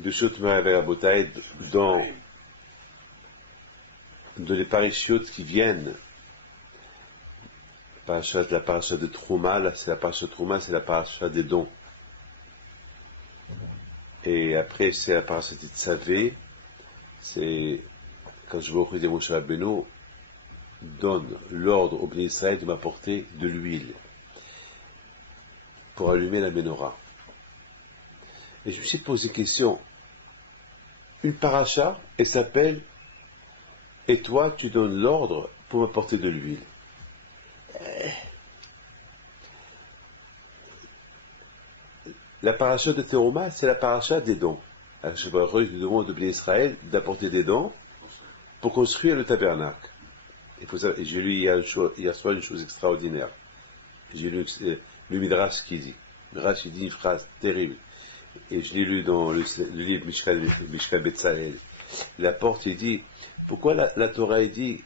de Shotma et Rabotai dans les parachutes qui viennent. La paracha de Trouma, là c'est la paracha de Trouma, c'est la paracha des dons. Et après c'est la paracha de Tzavé, c'est quand je vois au Moshe Rabbeinu donne l'ordre au Bnei Israël de m'apporter de l'huile pour allumer la menorah. Et je me suis posé une question. Une paracha, elle s'appelle « Et toi, tu donnes l'ordre pour m'apporter de l'huile ». La paracha de Théoma, c'est la paracha des dons. Je demande de Bnei Israël d'apporter des dons pour construire le tabernacle. Et j'ai lu hier soir une chose extraordinaire. J'ai lu le Midrash qui dit. Le Midrash dit une phrase terrible. Et je l'ai lu dans le livre Mishkal Betzael. La porte, il dit, pourquoi la Torah dit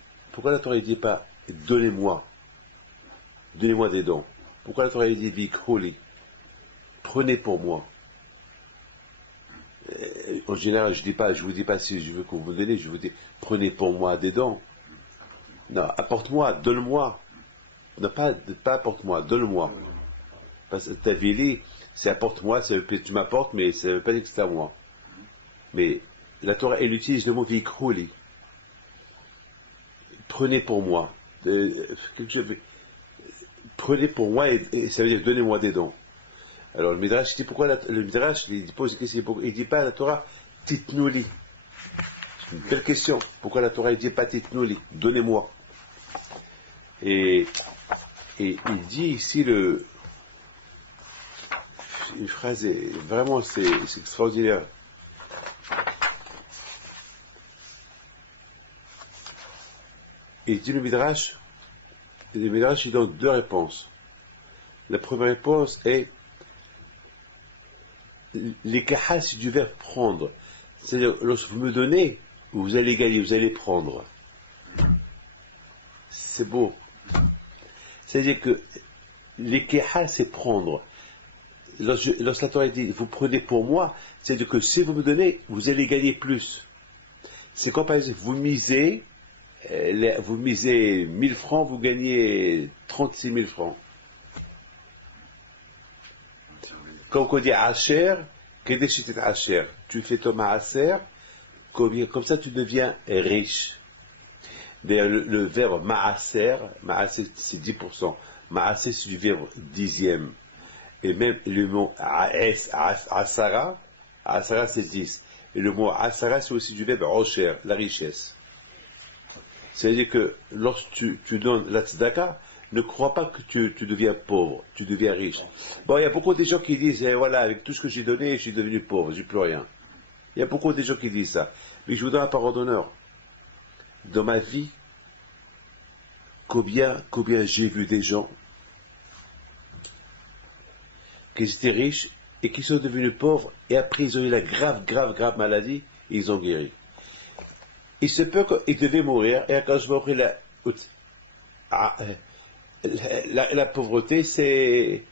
pas, donnez-moi des dons. Pourquoi la Torah dit, vikholi, prenez pour moi. En général, je vous dis pas si je veux que vous me donnez, je vous dis, prenez pour moi des dons. Non, apporte-moi, donne-moi. Non, pas apporte-moi, donne-moi. Parce que ta vili, c'est apporte-moi, tu m'apportes, mais ça ne veut pas dire que c'est à moi. Mais la Torah, elle utilise le mot vikholi. Prenez pour moi. Prenez pour moi, et ça veut dire donnez-moi des dons. Alors le Midrash dit pourquoi le Midrash il pose une question, il dit pas à la Torah titnouli. C'est une belle question. Pourquoi la Torah il dit pas titnouli, donnez-moi. Et il dit ici une phrase vraiment c'est extraordinaire. Et il dit le Midrash il donne deux réponses. La première réponse est les kahas, c'est du verbe prendre. C'est-à-dire, lorsque vous me donnez, vous allez gagner, vous allez prendre. C'est beau. C'est-à-dire que les kahas, c'est prendre. Lorsque la Torah dit, vous prenez pour moi, c'est-à-dire que si vous me donnez, vous allez gagner plus. C'est comme par exemple, vous misez 1000 francs, vous gagnez 36 000 francs. Comme on dit Asher, Asher, tu fais ton Maaser, comme ça tu deviens riche. Le verbe Maaser, c'est 10%. Maaser c'est du verbe dixième. Et même le mot Asara c'est 10. Et le mot Asara c'est aussi du verbe Rocher, la richesse. C'est-à-dire que lorsque tu donnes la tzedaka, ne crois pas que tu deviens pauvre, tu deviens riche. Bon, il y a beaucoup de gens qui disent, voilà, avec tout ce que j'ai donné, je suis devenu pauvre, j'ai plus rien. Il y a beaucoup de gens qui disent ça. Mais je vous donne la parole d'honneur. Dans ma vie, combien j'ai vu des gens qui étaient riches et qui sont devenus pauvres, et après ils ont eu la grave maladie, et ils ont guéri. Il se peut qu'ils devaient mourir, et quand je vais offrir la pauvreté, c'est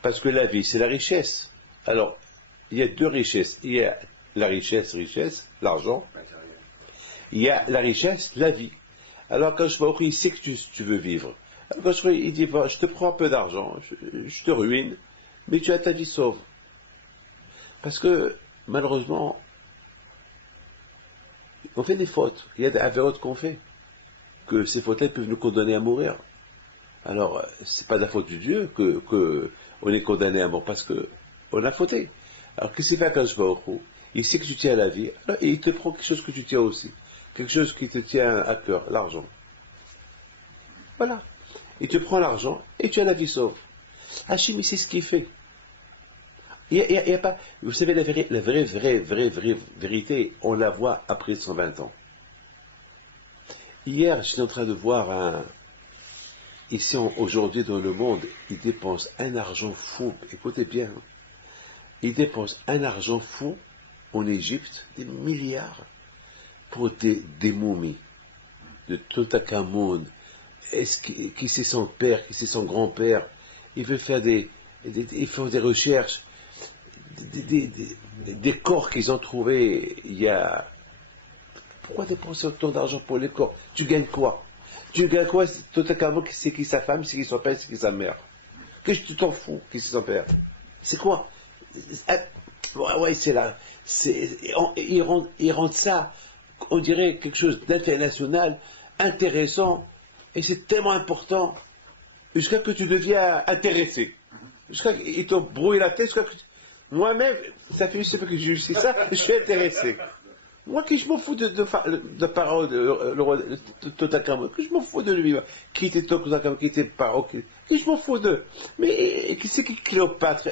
parce que la vie, c'est la richesse. Alors, il y a deux richesses. Il y a la richesse, l'argent. Il y a la richesse, la vie. Alors, quand je vais offrir, il sait que tu veux vivre. Alors, quand il dit, je te prends un peu d'argent, je te ruine, mais tu as ta vie sauve. Parce que, malheureusement, on fait des fautes. Il y a des avérotes qu'on fait. Que ces fautes-là peuvent nous condamner à mourir. Alors, c'est pas de la faute de Dieu que on est condamné à mort, parce que on a fauté. Alors, qu'est-ce qu'il fait quand je vais au trou? Il sait que tu tiens à la vie, alors, et il te prend quelque chose que tu tiens aussi. Quelque chose qui te tient à cœur, l'argent. Voilà. Il te prend l'argent, et tu as la vie sauve. Hachim, il sait ce qu'il fait. Il y a pas, vous savez, la vraie vérité, on la voit après 120 ans. Hier, j'étais en train de voir ici, aujourd'hui, dans le monde, ils dépensent un argent fou. Écoutez bien. Ils dépensent un argent fou en Égypte, des milliards, pour des momies de Toutankhamon. Qui c'est son père, qui c'est son grand-père. Il veut faire ils font des recherches. des corps qu'ils ont trouvés il y a... Pourquoi dépenser autant d'argent pour les corps? Tu gagnes quoi? Tu gagnes quoi? Totalement, c'est qui sa femme, c'est qui son père, c'est qui sa mère. Qu'est-ce que tu t'en fous? Qu'est-ce que son père? C'est quoi? Ouais, c'est là. Ils rendent ça, on dirait, quelque chose d'international, intéressant, et c'est tellement important, jusqu'à que tu deviens intéressé. Jusqu'à qu'ils t'ont brouillé la tête, moi-même, ça fait juste que je sais ça, je suis intéressé. Moi, qui je m'en fous de Pharaon, le roi de Toutankhamon, que je m'en fous de lui, qui était Toutankhamon, qui était Pharaon, que je m'en fous d'eux. Mais qui c'est qui Cléopâtre?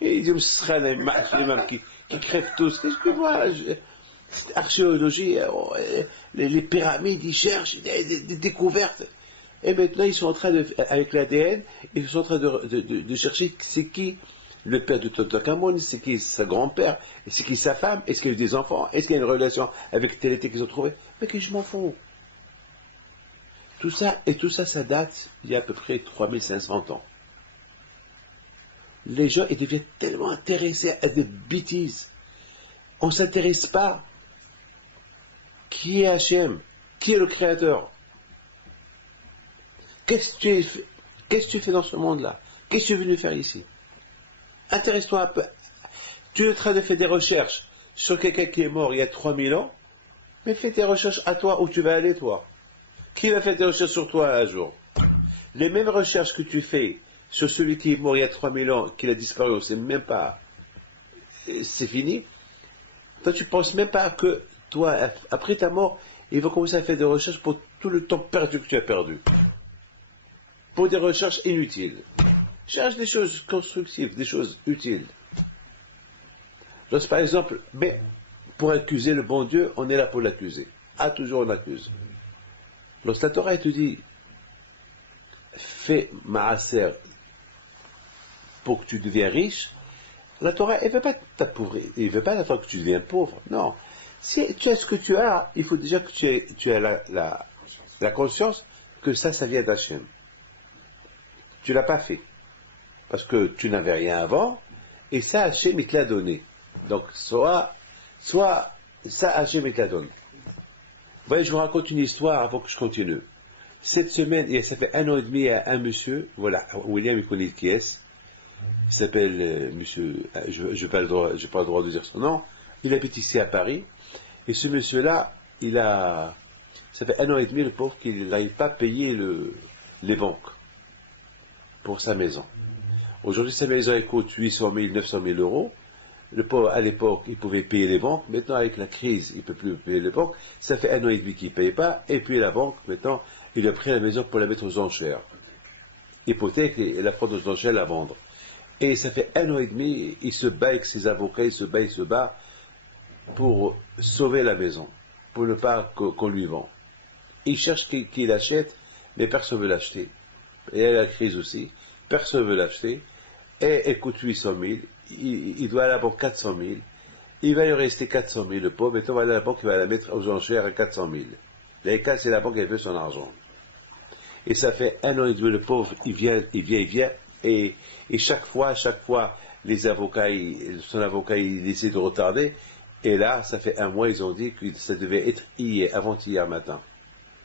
Il dit, ce sera les mêmes qui crèvent tous. Qu'est-ce que moi, archéologie, les pyramides, ils cherchent des découvertes. Et maintenant, ils sont en train avec l'ADN, ils sont en train de chercher c'est qui le père de Toutankhamon, c'est qui sa grand-père, c'est qui sa femme, est-ce qu'il y a eu des enfants, est-ce qu'il y a une relation avec tel été qu'ils ont trouvé? Mais que je m'en fous. Tout ça, ça date il y a à peu près 3500 ans. Les gens, ils deviennent tellement intéressés à des bêtises. On ne s'intéresse pas. Qui est Hachem? Qui est le Créateur? Qu'est-ce que tu fais dans ce monde-là? Qu'est-ce que tu es venu faire ici? Intéresse-toi un peu. Tu es en train de faire des recherches sur quelqu'un qui est mort il y a 3000 ans, mais fais tes recherches à toi, où tu vas aller, toi. Qui va faire des recherches sur toi un jour? Les mêmes recherches que tu fais sur celui qui est mort il y a 3000 ans, qu'il a disparu, on ne sait même pas, c'est fini. Toi, tu ne penses même pas que, toi, après ta mort, il va commencer à faire des recherches pour tout le temps perdu que tu as perdu. Pour des recherches inutiles. Cherche des choses constructives, des choses utiles. Donc, par exemple, mais pour accuser le bon Dieu, on est là pour l'accuser. Ah, toujours on accuse. Donc la Torah, elle te dit, fais maaser pour que tu deviens riche. La Torah, elle ne veut pas t'appauvrir, elle ne veut pas attendre que tu deviens pauvre. Non. Si tu as ce que tu as, il faut déjà que tu aies la conscience que ça vient d'Hachem. Tu ne l'as pas fait. Parce que tu n'avais rien avant, et ça, Hachem, il te l'a donné. Donc, soit ça, Hachem, il te l'a donné. Vous voyez, je vous raconte une histoire avant que je continue. Cette semaine, ça fait 1 an et demi, il y a un monsieur, voilà, William, il connaît qui est. Il s'appelle monsieur, je n'ai pas le droit de dire son nom. Il habite ici à Paris. Et ce monsieur-là, ça fait 1 an et demi, le pauvre, qu'il n'arrive pas à payer les banques pour sa maison. Aujourd'hui, sa maison, elle coûte 800 000, 900 000 euros. Le pauvre, à l'époque, il pouvait payer les banques. Maintenant, avec la crise, il ne peut plus payer les banques. Ça fait 1 an et demi qu'il ne paye pas. Et puis la banque, maintenant, il a pris la maison pour la mettre aux enchères. Hypothèque, et la prendre aux enchères, la vendre. Et ça fait 1 an et demi, il se bat avec ses avocats, il se bat pour sauver la maison, pour ne pas qu'on lui vende. Il cherche qui l'achète, mais personne ne veut l'acheter. Et il y a la crise aussi, personne ne veut l'acheter, et elle coûte 800 000, il doit aller à la banque 400 000, il va lui rester 400 000, le pauvre, maintenant on va aller à la banque, il va la mettre aux enchères à 400 000. Les cas, c'est la banque, elle veut son argent. Et ça fait 1 an et demi, le pauvre, il vient, et chaque fois, les avocats, son avocat, il essaie de retarder, et là, ça fait 1 mois, ils ont dit que ça devait être avant-hier matin.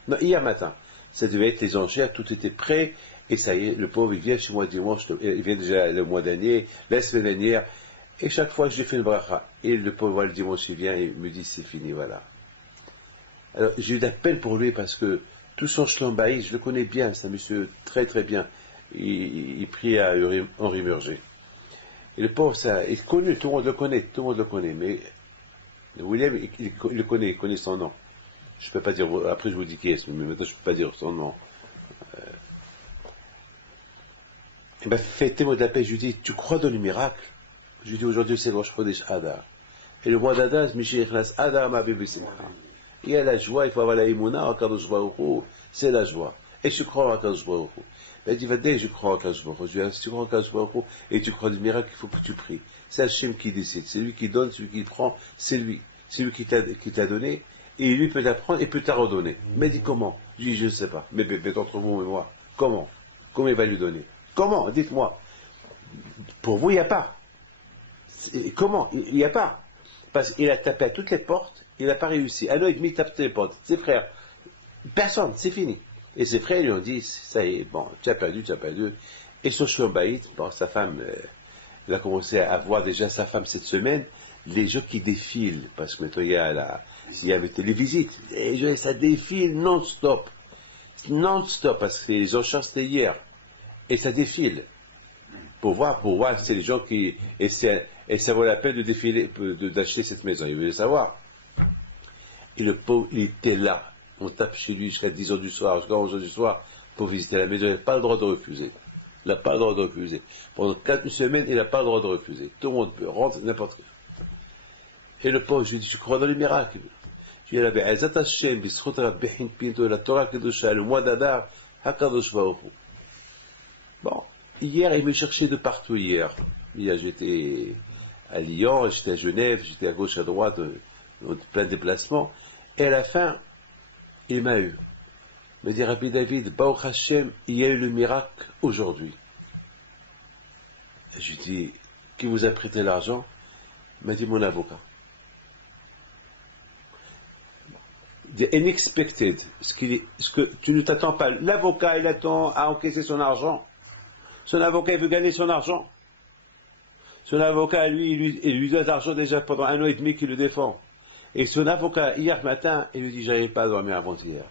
Non, hier matin. Ça devait être les enchères, tout était prêt, et ça y est, le pauvre, il vient chez moi dimanche, il vient déjà le mois dernier, la semaine dernière, et chaque fois que j'ai fait une bracha, et le pauvre, le dimanche, il vient, et il me dit, c'est fini, voilà. Alors, j'ai eu de la peine pour lui, parce que tout son schlambaï, je le connais bien, c'est un monsieur très très bien, il prie à Henri Murger. Et le pauvre, ça, il est connu, tout le monde le connaît, mais William, il connaît son nom. Je ne peux pas dire, après je vous dis qui est, mais maintenant je ne peux pas dire son nom. Il m'a fait témoin de la paix, je lui dis, tu crois dans le miracle? Je lui dis, aujourd'hui c'est Rosh Chodesh Adar. Et le mois d'Adar, il y a la joie, il faut avoir la imuna, c'est la joie. Et je crois en Akadosh Baruch Hu. Il dit, dès je crois en Akadosh Baruch Hu. Je lui dis, si tu crois en Akadosh Baruch Hu et tu crois du miracle, il faut que tu pries. C'est Hachem qui décide, c'est lui qui donne, celui qui prend, c'est lui. C'est lui qui t'a donné, et lui peut t'apprendre et peut t'a redonner. Mais dis comment? Je dis, je ne sais pas. Mais entre vous et moi, comment? Comment il va lui donner? Comment? Dites-moi. Pour vous, il n'y a pas. Comment? Il n'y a pas. Parce qu'il a tapé à toutes les portes, il n'a pas réussi. 1 an et demi, il tape toutes les portes. Ses frères, personne, c'est fini. Et ses frères lui ont dit, ça y est, bon, tu as perdu, tu as perdu. Et son chouambaït, bon, sa femme, il a commencé à voir déjà sa femme cette semaine, les gens qui défilent, parce que maintenant il y avait les visites, et ça défile non-stop. Non-stop, parce que les enchères c'était hier. Et ça défile. Pour voir, c'est les gens qui. Et ça vaut la peine de défiler, d'acheter cette maison. Ils veulent savoir. Et le pauvre, il était là. On tape chez lui jusqu'à 10 h du soir, jusqu'à 11 h du soir, pour visiter la maison. Il n'a pas le droit de refuser. Il n'a pas le droit de refuser. Pendant 4 semaines, il n'a pas le droit de refuser. Tout le monde peut rentrer n'importe qui. Et le pauvre, je lui dis, je crois dans les miracles. Je lui dis, la Torah Kedusha, le mois d'Adar, Hakadosh Baruch Hu. Bon, hier, il me cherchait de partout hier. Hier, j'étais à Lyon, j'étais à Genève, j'étais à gauche, à droite, plein de déplacements. Et à la fin, il m'a eu. Il m'a dit, Rabbi David, Baruch Hashem, il y a eu le miracle aujourd'hui. Et je lui dis, qui vous a prêté l'argent? Il m'a dit, mon avocat. Unexpected, ce que tu ne t'attends pas. L'avocat, il attend à encaisser son argent. Son avocat, il veut gagner son argent. Son avocat, lui, il lui donne l'argent déjà pendant 1 an et demi qu'il le défend. Et son avocat, hier matin, il lui dit, j'arrive pas à dormir avant-hier.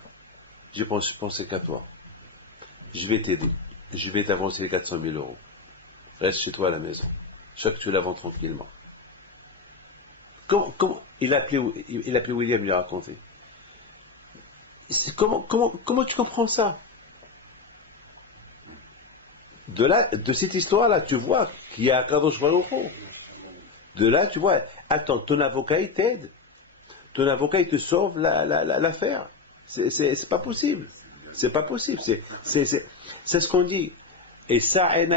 Je pensais qu'à toi. Je vais t'aider. Je vais t'avancer les 400 000 euros. Reste chez toi à la maison. Chaque tu la vends tranquillement. Comment il a appelé William, lui a raconté. Comment tu comprends ça? De cette histoire-là, tu vois qu'il y a un Kadosh Baruch Hu. De là, tu vois, attends, ton avocat, il t'aide. Ton avocat, il te sauve l'affaire. C'est pas possible. C'est pas possible. C'est ce qu'on dit. Et ça, el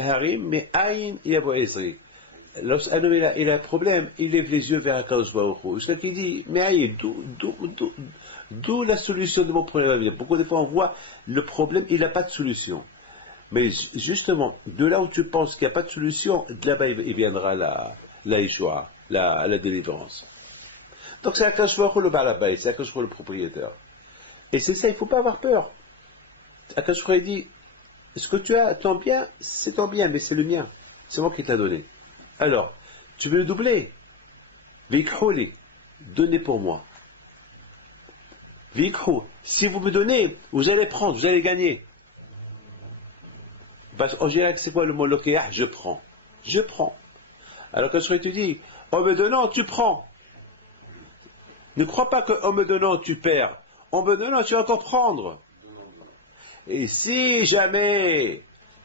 harim, mais aïn yabo ezri. Lorsqu'un homme il a un problème, il lève les yeux vers Akadosh Baruch Hu. Jusqu'à qu'il dit, mais aïe, d'où la solution de mon problème? Beaucoup de fois, on voit le problème, il n'a pas de solution. Mais justement, de là où tu penses qu'il n'y a pas de solution, de là-bas, il viendra la Yeshua, la délivrance. Donc c'est Akadosh Baruch Hu le Balabay, c'est Akadosh Baruch Hu le propriétaire. Et c'est ça, il ne faut pas avoir peur. Akadosh Baruch Hu dit, ce que tu as, ton bien, c'est ton bien, mais c'est le mien. C'est moi qui te l'ai donné. Alors, tu veux le doubler? Vikhouli, donnez pour moi. Vikhou, si vous me donnez, vous allez prendre, vous allez gagner. Parce qu'en général, c'est quoi le mot lokéah? Je prends. Je prends. Alors quand je te dis, en me donnant, tu prends. Ne crois pas qu'en me donnant, tu perds. En me donnant, tu vas encore prendre. Et si jamais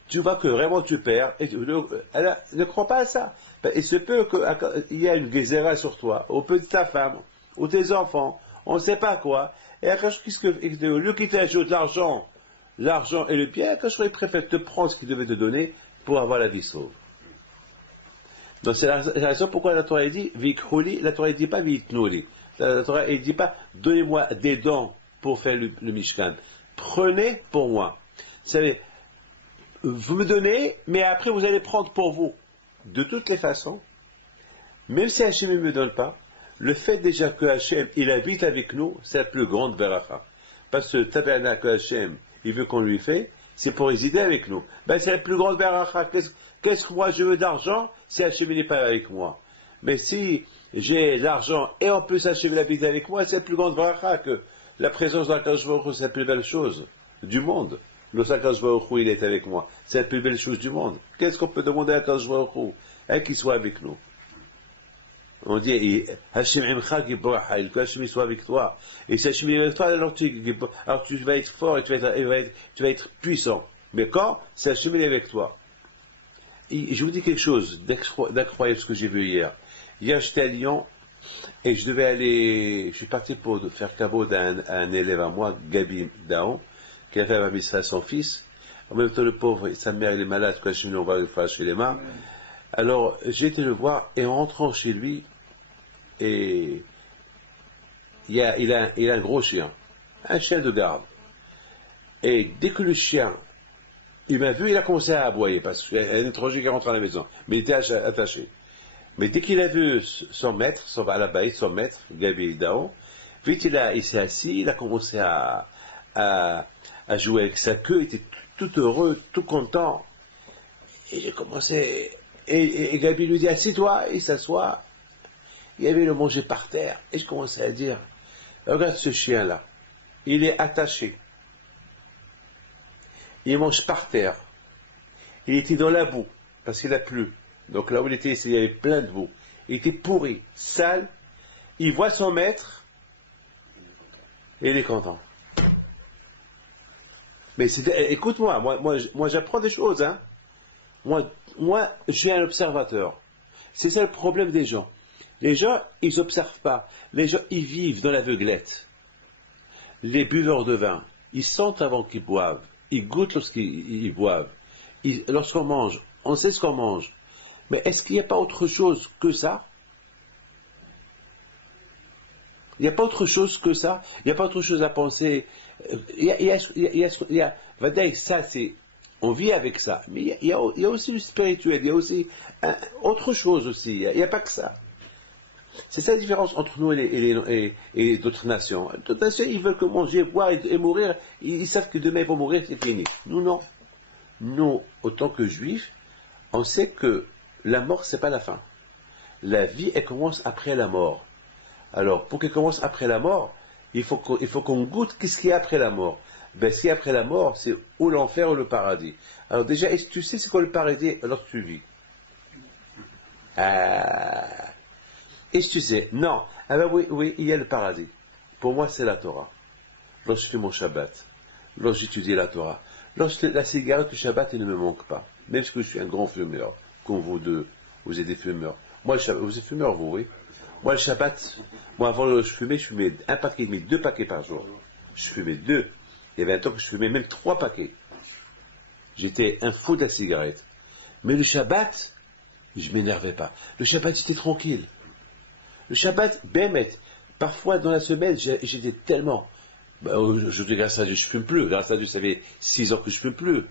tu vois que vraiment tu perds, ne crois pas à ça. Il se peut qu'il y ait une gézéra sur toi, ou peut-être ta femme, ou tes enfants, on ne sait pas quoi. Et au lieu qu'il t'ajoute l'argent et le bien, quand je préfère te prendre ce qu'il devait te donner pour avoir la vie sauve. Donc c'est la raison pourquoi la Torah dit Vikhouli, la Torah ne dit pas Viknouli. La Torah ne dit pas donnez-moi des dons pour faire le Mishkan. Prenez pour moi. Vous savez, vous me donnez, mais après vous allez prendre pour vous. De toutes les façons, même si Hachem ne me donne pas, le fait déjà que Hachem, il habite avec nous, c'est la plus grande beracha. Parce que le tabernacle que Hachem, il veut qu'on lui fait, c'est pour résider avec nous. Ben, c'est la plus grande beracha. Qu'est-ce que moi je veux d'argent si Hachem n'est pas avec moi? Mais si j'ai l'argent et en plus Hachem habite avec moi, c'est la plus grande beracha que la présence d'Akadosh Baruch Hu, c'est la plus belle chose du monde. Le Akadosh Baruch Hu, il est avec moi. C'est la plus belle chose du monde. Qu'est-ce qu'on peut demander à Akadosh Baruch Hu? Qu'il soit avec nous. On dit, Hachem Imcha Gibraha, que Hachem soit avec toi. Et si Hachem est avec toi, alors tu vas être fort et tu vas être puissant. Mais quand? Si Hachem est avec toi. Et je vous dis quelque chose d'incroyable, ce que j'ai vu hier. Hier, j'étais à Lyon, et je suis parti pour faire caveau d'un élève à moi, Gabi Daon, qui avait à Misra son fils. En même temps, le pauvre, sa mère, il est malade, quand on va le faire chez les mains. Alors, j'ai été le voir, et en rentrant chez lui, et il a un gros chien, un chien de garde. Et dès que le chien, il m'a vu, il a commencé à aboyer, parce qu'il y a un étranger qui rentre à la maison, mais il était attaché. Mais dès qu'il a vu son maître, à la baïe, son maître, Gabi Dao, vite il s'est assis, il a commencé à jouer avec sa queue, il était tout heureux, tout content. Et j'ai commencé, et Gabi lui dit, assieds-toi, il s'assoit. Il y avait le manger par terre, et je commençais à dire, regarde ce chien-là, il est attaché, il mange par terre, il était dans la boue, parce qu'il a plu. Donc là où il était, il y avait plein de boue. Il était pourri, sale. Il voit son maître et il est content. Mais écoute-moi, moi j'apprends des choses. Hein. Moi, je suis un observateur. C'est ça le problème des gens. Les gens, ils n'observent pas. Les gens, ils vivent dans l'aveuglette. Les buveurs de vin, ils sentent avant qu'ils boivent. Ils goûtent lorsqu'ils boivent. Lorsqu'on mange, on sait ce qu'on mange. Mais est-ce qu'il n'y a pas autre chose que ça? Il n'y a pas autre chose que ça? Il n'y a pas autre chose à penser? Ça, c'est, on vit avec ça. Mais il y a aussi le spirituel, il y a aussi autre chose aussi. Il n'y a pas que ça. C'est ça la différence entre nous et d'autres nations. D'autres nations, ils veulent que manger, boire et mourir. Ils savent que demain ils vont mourir, c'est fini. Nous, non. Nous, autant que juifs, on sait que la mort, c'est pas la fin. La vie, elle commence après la mort. Alors, pour qu'elle commence après la mort, il faut qu'on goûte qu'est-ce qu'il y a après la mort. Ben, ce qu'il y a après la mort, c'est ou l'enfer ou le paradis. Alors déjà, est-ce que tu sais c'est quoi le paradis lorsque tu vis? Est-ce que tu sais? Non. Ah ben oui, il y a le paradis. Pour moi, c'est la Torah. Lorsque je fais mon Shabbat, lorsque j'étudie la Torah, lorsque la cigarette, le Shabbat, il ne me manque pas. Même si je suis un grand fumeur, comme vous deux, vous êtes des fumeurs. Moi, le Shabbat, vous êtes fumeur, vous, oui? Moi, le Shabbat, moi, avant je fumais un paquet et demi, 2 paquets par jour. Je fumais 2. Il y avait un temps que je fumais même 3 paquets. J'étais un fou de la cigarette. Mais le Shabbat, je m'énervais pas. Le Shabbat, j'étais tranquille. Le Shabbat, bémet. Parfois, dans la semaine, j'étais tellement... Aujourd'hui, grâce à Dieu, je ne fume plus. Grâce à Dieu, ça fait 6 ans que je ne fume plus.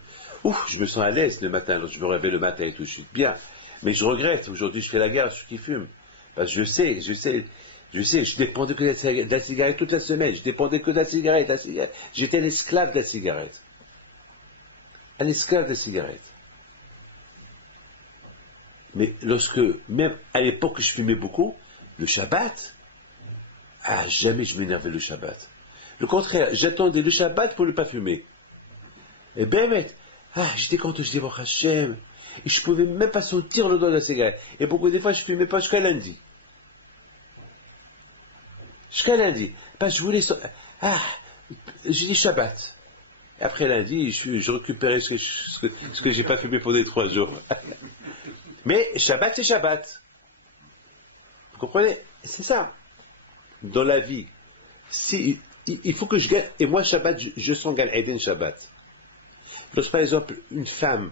Ouf, je me sens à l'aise le matin. Je me réveille le matin et tout, je suis bien. Mais je regrette. Aujourd'hui, je fais la guerre à ceux qui fument. Parce que je sais, je dépendais que de la cigarette toute la semaine. Je dépendais que de la cigarette. J'étais l'esclave de la cigarette. Un esclave de la cigarette. Mais lorsque, même à l'époque que je fumais beaucoup, le Shabbat, jamais je m'énervais le Shabbat. Le contraire, j'attendais le Shabbat pour ne pas fumer. Et ben, j'étais content, je disais, bon, Hachem, et je pouvais même pas sentir le doigt de la cigarette. Et beaucoup de fois, je fumais pas jusqu'à lundi. Jusqu'à lundi. Parce que je voulais... j'ai dit Shabbat. Et après lundi, je récupérais ce que j'ai pas fumé pendant les 3 jours. Mais Shabbat, c'est Shabbat. Vous comprenez? C'est ça. Dans la vie, il faut que je gagne. Et moi, Shabbat, je sens Gan Eden Shabbat. Lorsque, par exemple, une femme,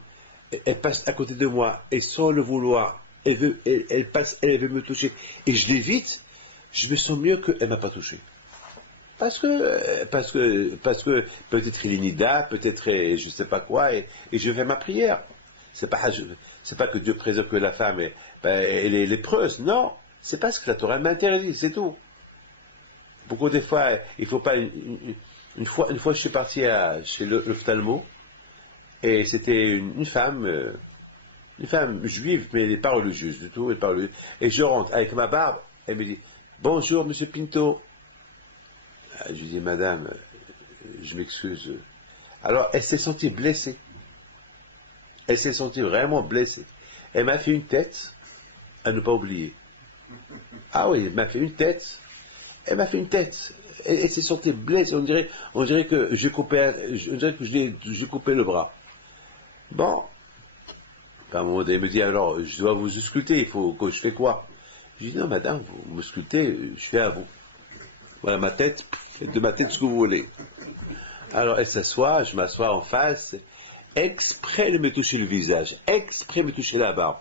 elle passe à côté de moi, et sans le vouloir, elle veut me toucher, et je l'évite, je me sens mieux qu'elle ne m'a pas touché. Parce que peut-être il est nida, peut-être je ne sais pas quoi, et je fais ma prière. C'est pas que Dieu préserve que la femme elle est lépreuse, non. C'est pas ce que la Torah m'interdit, c'est tout. Beaucoup des fois, il faut pas. Une fois, je suis parti chez l'ophtalmo, et c'était une femme juive, mais elle n'est pas religieuse du tout. Et je rentre avec ma barbe, elle me dit bonjour, monsieur Pinto. Je lui dis madame, je m'excuse. Alors, elle s'est sentie blessée. Elle s'est sentie vraiment blessée. Elle m'a fait une tête à ne pas oublier. Ah oui, elle m'a fait une tête. Elle m'a fait une tête. Elle s'est sentie blessée. On dirait que j'ai coupé le bras. Bon. À un moment donné, elle me dit alors, je dois vous ausculter. Il faut que je fais quoi? Je dis non, madame, vous m'auscultez, je fais à vous. Voilà ma tête. Faites de ma tête ce que vous voulez. Alors elle s'assoit, je m'assois en face. Exprès de me toucher le visage, exprès de me toucher la barbe,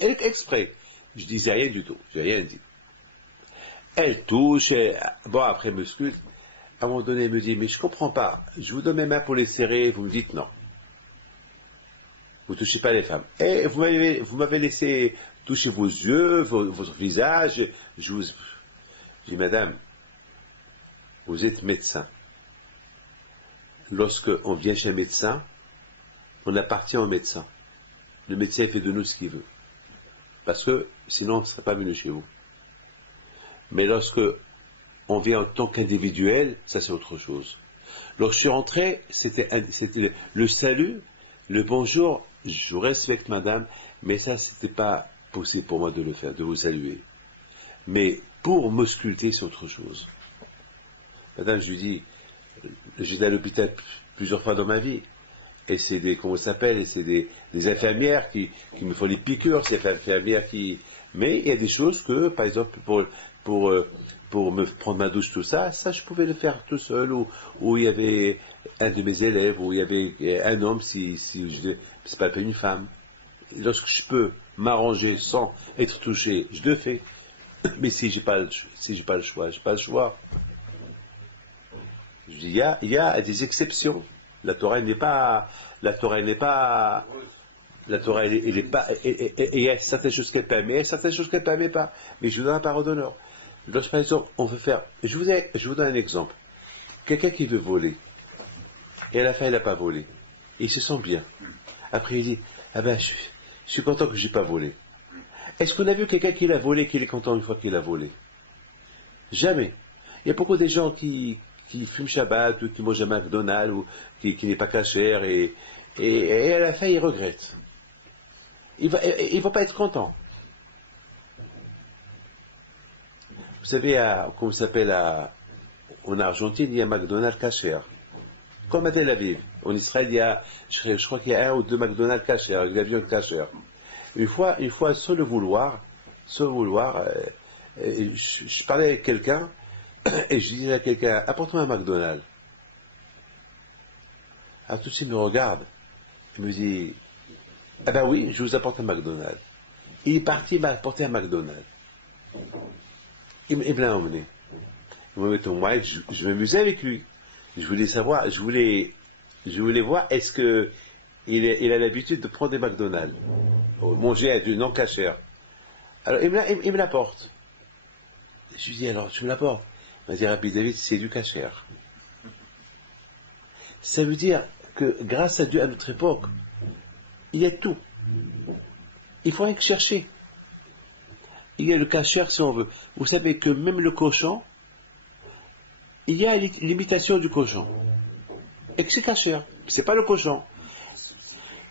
exprès. Je disais rien du tout, je n'ai rien dit. Elle touche, bon après elle me sculpte. À un moment donné, elle me dit, mais je comprends pas, je vous donne mes mains pour les serrer, vous me dites non. Vous ne touchez pas les femmes. Et vous m'avez laissé toucher vos yeux, votre visage. Je dis, madame, vous êtes médecin. Lorsque on vient chez un médecin, on appartient au médecin. Le médecin fait de nous ce qu'il veut. Parce que sinon on ne serait pas venu chez vous. Mais lorsque on vient en tant qu'individuel, ça c'est autre chose. Lorsque je suis rentré, c'était le salut, le bonjour, je vous respecte madame, mais ça c'était pas possible pour moi de le faire, de vous saluer. Mais pour m'ausculter, c'est autre chose. Madame, je lui dis, j'étais à l'hôpital plusieurs fois dans ma vie. Et c'est des, comment ça s'appelle, c'est des infirmières qui me font les piqûres, c'est des infirmières qui... Mais il y a des choses que, par exemple, pour me prendre ma douche, tout ça, ça je pouvais le faire tout seul, ou il y avait un de mes élèves, ou il y avait un homme, c'est pas une femme. Lorsque je peux m'arranger sans être touché, je le fais. Mais si j'ai pas le choix, j'ai pas le choix. Je dis, il y a des exceptions. La Torah n'est pas, il y a certaines choses qu'elle permet, et certaines choses qu'elle ne permet pas. Mais je vous donne la parole d'honneur. Lorsque, par exemple, on veut faire, je vous donne un exemple. Quelqu'un qui veut voler, et à la fin, il n'a pas volé. Et il se sent bien. Après, il dit, ah ben, je suis content que je n'ai pas volé. Est-ce qu'on a vu quelqu'un qui l'a volé, qu'il est content une fois qu'il a volé? Jamais. Il y a beaucoup de gens qui fument Shabbat, ou qui mangent un McDonald's, ou qui n'est pas cachère, et à la fin, il regrette. Il va pas être content. Vous savez, comment ça s'appelle, en Argentine, il y a un McDonald's cachère. Comme à Tel Aviv. En Israël, il y a, je crois qu'il y a 1 ou 2 McDonald's cachère, avec la viande cachère. Une fois, sans le vouloir, je parlais avec quelqu'un, et je disais à quelqu'un, apporte-moi un McDonald's. Alors tout de suite, il me regarde. Il me dit, ah ben oui, je vous apporte un McDonald's. Il est parti, il m'a apporté un McDonald's. Il me l'a emmené. Il m'a mis au moins, je m'amusais avec lui. Je voulais savoir, je voulais voir, est-ce que il a l'habitude de prendre des McDonald's, manger à du non cachère. Alors il me l'apporte. Je lui dis, alors tu me l'apportes? Il m'a dit, Rabbi David, c'est du cachère. Ça veut dire que grâce à Dieu, à notre époque, il y a tout. Il faut rien que chercher. Il y a le cachère si on veut. Vous savez que même le cochon, il y a l'imitation du cochon. Et que c'est cachère. C'est pas le cochon.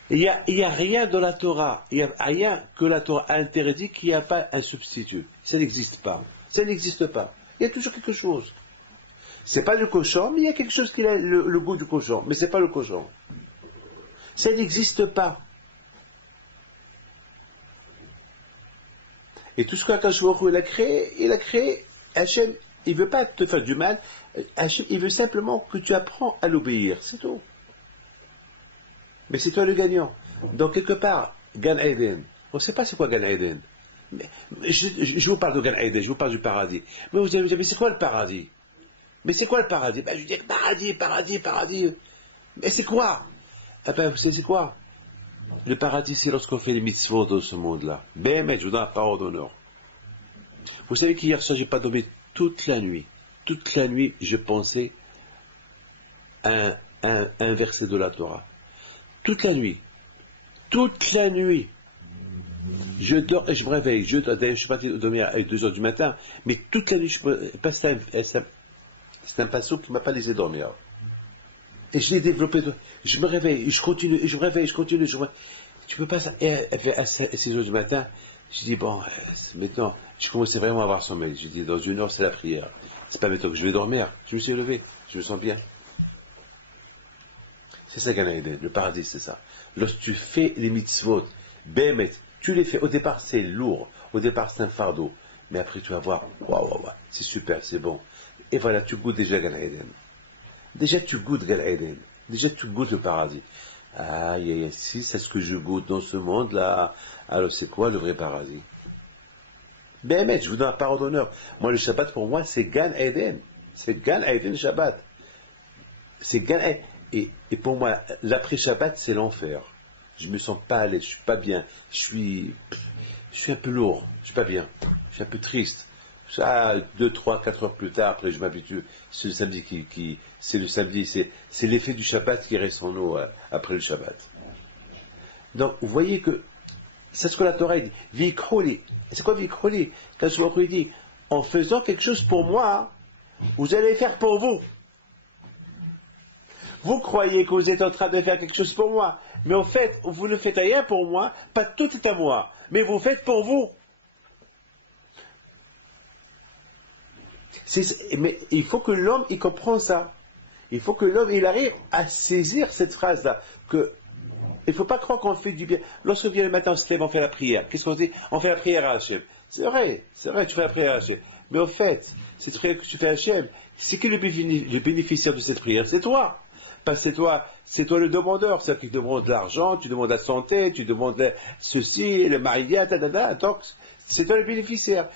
Il y a rien dans la Torah. Il y a rien que la Torah a interdit qu'il n'y a pas un substitut. Ça n'existe pas. Ça n'existe pas. Il y a toujours quelque chose. C'est pas le cochon, mais il y a quelque chose qui a le goût du cochon. Mais c'est pas le cochon. Ça n'existe pas. Et tout ce qu'Akadosh Baruch Hu il a créé, Hachem, il ne veut pas te faire du mal, Hachem, il veut simplement que tu apprends à l'obéir, c'est tout. Mais c'est toi le gagnant. Donc quelque part, Gan Eden, on ne sait pas c'est quoi Gan Eden. Mais je vous parle de Gan Eden, je vous parle du paradis. Mais vous allez me dire, mais c'est quoi le paradis? Mais c'est quoi le paradis? Ben, je dis, paradis. Mais c'est quoi? Eh ben, vous savez c'est quoi? Le paradis, c'est lorsqu'on fait les mitzvot dans ce monde-là. Ben, je vous donne la parole d'honneur. Vous savez qu'hier soir, j'ai pas dormi toute la nuit. Toute la nuit, je pensais à un verset de la Torah. Toute la nuit. Toute la nuit. Je dors et je me réveille. D'ailleurs, je suis parti dormir à 2 heures du matin, mais toute la nuit, c'est un passage qui ne m'a pas laissé dormir. Et je l'ai développé. Je me réveille, je continue, je me réveille, je continue. Tu peux pas ça. Et à 6 heures du matin, je dis, bon, maintenant, je commençais vraiment à avoir sommeil. Je dis, dans 1 heure, c'est la prière. C'est pas maintenant que je vais dormir. Je me suis levé, je me sens bien. C'est ça Gan Eden, le paradis, c'est ça. Lorsque tu fais les mitzvot, Bémet, tu les fais. Au départ, c'est lourd. Au départ, c'est un fardeau. Mais après, tu vas voir, waouh, c'est super, c'est bon. Et voilà, tu goûtes déjà Gan Eden. Déjà, tu goûtes Gan Eden. Déjà, tu goûtes le paradis. Aïe, si c'est ce que je goûte dans ce monde-là, alors c'est quoi le vrai paradis? Bémet, je vous donne la parole d'honneur. Moi, le Shabbat, pour moi, c'est Gan Eden. C'est Gan Eden Shabbat. C'est Gan Eden. Et pour moi, l'après-Shabbat, c'est l'enfer. Je me sens pas à l'aise, je suis pas bien. Je je suis un peu lourd, je suis pas bien, je suis un peu triste. Ça, 2, 3, 4 heures plus tard, après je m'habitue. C'est le samedi c'est le samedi, c'est l'effet du Shabbat qui reste en nous après le Shabbat. Donc, vous voyez que c'est ce que la Torah dit. Vikholi. C'est quoi Vikholi? Quand je dit, en faisant quelque chose pour moi, vous allez faire pour vous. Vous croyez que vous êtes en train de faire quelque chose pour moi, mais en fait, vous ne faites rien pour moi, pas tout est à moi, mais vous faites pour vous. Mais il faut que l'homme, il comprenne ça. Il faut que l'homme, il arrive à saisir cette phrase-là, que il ne faut pas croire qu'on fait du bien. Lorsqu'on vient le matin, on se lève, on fait la prière. Qu'est-ce qu'on dit? On fait la prière à Hachem. C'est vrai, tu fais la prière à Hachem. Mais au fait, cette prière que tu fais à Hachem, c'est qui le bénéficiaire de cette prière? C'est toi. Parce que c'est toi le demandeur. C'est-à-dire qu'il demande de l'argent, tu demandes la santé, tu demandes ceci, le mariage, donc c'est toi le bénéficiaire.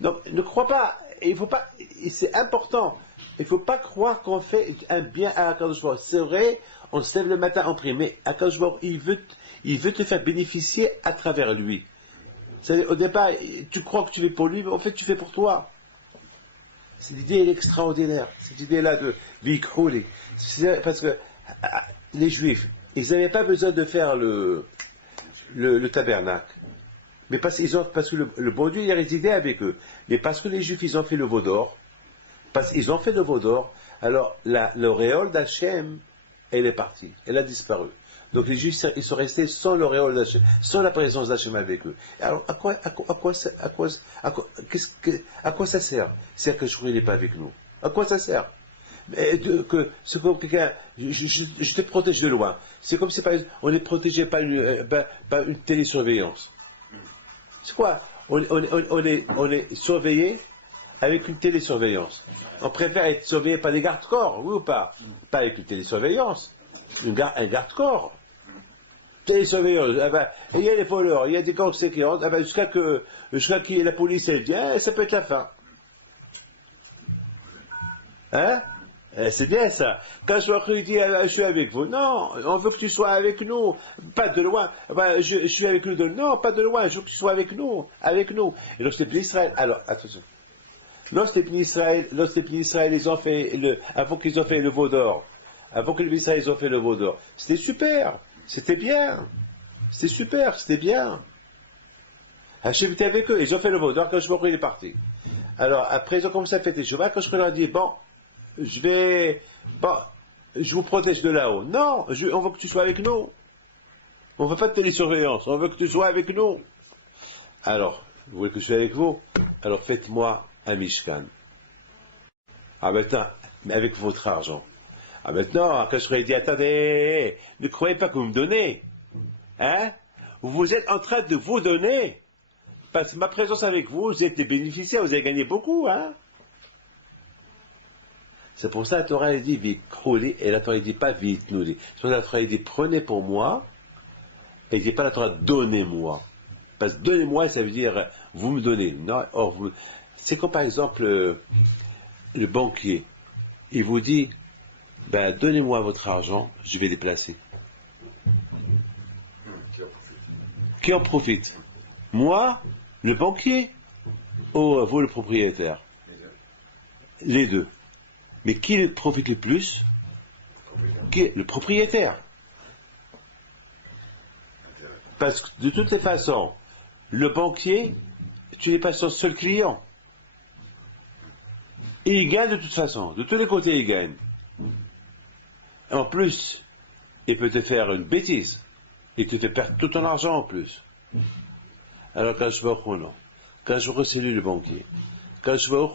Donc ne crois pas, il faut pas, c'est important. Il ne faut pas croire qu'on fait un bien à Akadosh Baruch Hu. C'est vrai, on se lève le matin en prière, mais Akadosh Baruch Hu, il veut te faire bénéficier à travers lui. C'est-à-dire, au départ, tu crois que tu fais pour lui, mais en fait, tu fais pour toi. Cette idée, elle est extraordinaire. Cette idée-là de Vikholi. Parce que les Juifs, ils n'avaient pas besoin de faire le tabernacle. Mais parce que le bon Dieu, il a résidé avec eux. Mais parce que les Juifs, ils ont fait le veau d'or, parce qu'ils ont fait le veau d'or, alors l'auréole d'Hachem, elle est partie, elle a disparu. Donc les Juifs, ils sont restés sans l'auréole d'Hachem, sans la présence d'Hachem avec eux. Alors à quoi ça sert? C'est que je n'est pas avec nous. À quoi ça sert? C'est comme quelqu'un, je te protège de loin. C'est comme si par exemple, on est protégé par une télésurveillance. C'est quoi? On est surveillé avec une télésurveillance. On préfère être surveillé par des gardes-corps, oui ou pas? Pas avec une télésurveillance. Un garde-corps. Télésurveillance. Il y a les voleurs, il y a des conséquences. Jusqu'à que la police elle vient, ça peut être la fin. Hein? C'est bien ça. Quand je dis je suis avec vous, non, on veut que tu sois avec nous, pas de loin. Je suis avec nous non, pas de loin, je veux que tu sois avec nous, Et lorsque les Israël, alors attention. Lorsque les Israël, ils ont fait avant qu'ils ont fait le veau d'or, avant que les Israël ils ont fait le veau d'or, c'était super, c'était bien, c'était super, c'était bien. Hachem était avec eux, ils ont fait le veau d'or quand je me il est parti. Alors après ils ont commencé à fêter Shabbat, quand je leur ai dit bon, je vous protège de là-haut. Non, on veut que tu sois avec nous. On ne veut pas de télésurveillance, on veut que tu sois avec nous. Alors, vous voulez que je sois avec vous? Alors faites-moi un Mishkan. Ah maintenant, mais avec votre argent. Ah maintenant, quand je serais dit, attendez, ne croyez pas que vous me donnez. Hein? Vous êtes en train de vous donner. Parce que ma présence avec vous, vous êtes des bénéficiaires, vous avez gagné beaucoup, hein? C'est pour ça que la Torah elle dit Vikholi, et la Torah elle dit pas Vitnouli. C'est pour ça que la Torah elle dit prenez pour moi, et elle dit pas la Torah donnez-moi. Parce que donnez-moi, ça veut dire vous me donnez. Non, c'est comme par exemple le banquier. Il vous dit donnez-moi votre argent, je vais les placer. Qui en profite? Moi, le banquier, ou vous le propriétaire? Les deux. Mais qui profite le plus? Qui est le propriétaire? Parce que de toutes les façons, le banquier, tu n'es pas son seul client. Et il gagne de toute façon. De tous les côtés, il gagne. En plus, il peut te faire une bêtise. Il te fait perdre tout ton argent en plus. Alors quand je vois non. Quand je vois c'est lui le banquier. Quand je vois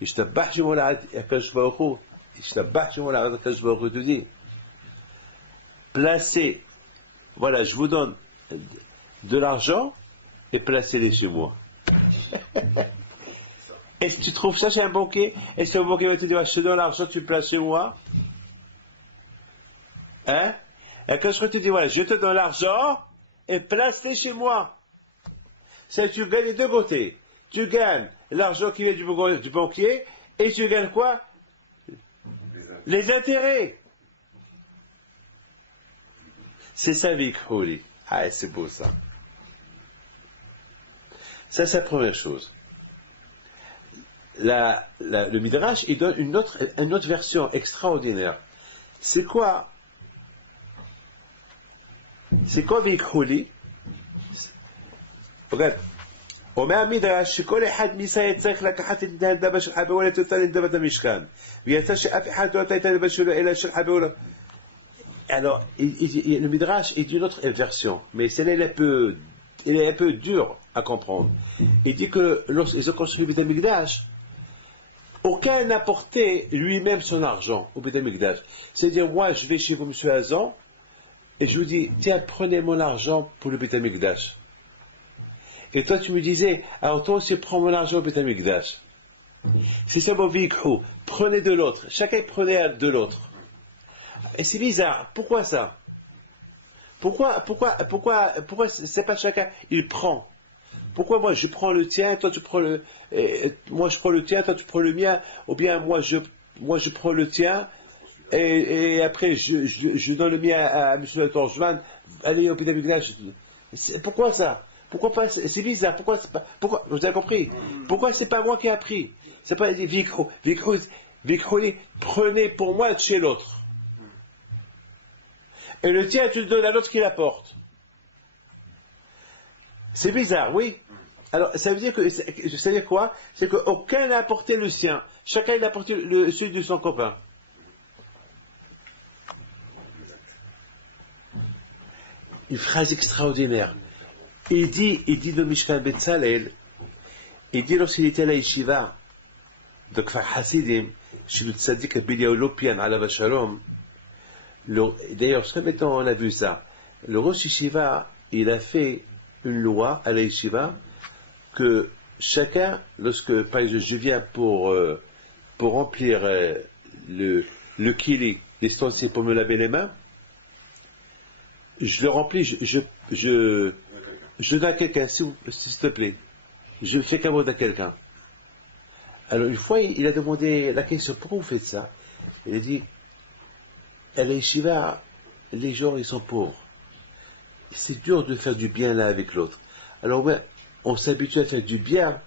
يشتبح شي ولا كاش باخو يشتبح شي ولا كاش باخو te dit placez, voilà, je vous donne de l'argent et placez-les chez moi. Est-ce que tu trouves ça chez un banquier? Est-ce qu'un banquier va te dire je te donne l'argent, tu le places chez moi? Hein? Et quand je te dis voilà, je te donne l'argent et place-les chez moi. Ça, tu gagnes les deux côtés. Tu gagnes l'argent qui vient du banquier et tu gagnes quoi? Les intérêts. C'est ça, Vikholi. Ah, c'est beau ça. Ça, c'est la première chose. Le Midrash, il donne une autre version extraordinaire. C'est quoi Vikhouli? Regarde. אומר המדרש שכל אחד מישראל צריך לקחת את הנדבה של חברו ולתתה לנדבת המשכן ויצא שאף אחד לא נתן את הנדבה שלו אלא של חברו. Alors, le Midrash est d'une autre version, mais celle-là elle est un peu dure à comprendre. Il dit que lorsqu'ils ont construit le Beth Amikdash, aucun n'a porté lui-même son argent au Beth Amikdash. C'est-à-dire, moi, je vais chez vous, monsieur Hazan, et je vous dis, tiens, prenez mon argent pour le Beth Amikdash. Et toi, tu me disais, alors toi aussi, prends mon argent au Beth Amikdash. C'est ça, mon vikhu. Prenez de l'autre. Chacun prenait de l'autre. Et c'est bizarre. Pourquoi ça? Pourquoi c'est pas chacun, il prend? Pourquoi moi je prends le tien, toi tu prends moi je prends le tien, toi tu prends le mien, ou bien moi je prends le tien, et après je donne le mien à M. le Torjman, allez au Pédamigdash. Pourquoi ça? Pourquoi pas? C'est bizarre. Pourquoi vous avez compris? Pourquoi c'est pas moi qui ai appris? C'est pas Vikhu, prenez pour moi de chez l'autre. Et le tien, tu le donnes à l'autre qui l'apporte. C'est bizarre, oui. Alors, ça veut dire quoi? C'est qu'aucun n'a apporté le sien. Chacun a apporté celui de son copain. Une phrase extraordinaire. Il dit le Mishkan Betzalel, il dit lorsqu'il était à la yeshiva, de Kfar Hasidim, chez le tzaddik Biliyahu Lopian, alav shalom. D'ailleurs, ce matin on a vu ça. Le Rosh Yeshiva, il a fait une loi à la Yeshiva que chacun, lorsque par exemple je viens pour remplir le kili, l'ustensile pour me laver les mains, je le remplis, je donne à quelqu'un, s'il te plaît. Je fais cadeau à quelqu'un. Alors une fois, il a demandé la question, pourquoi vous faites ça? Il a dit, à la yeshiva, les gens, ils sont pauvres. C'est dur de faire du bien l'un avec l'autre. Alors, ouais, on s'habitue à faire du bien.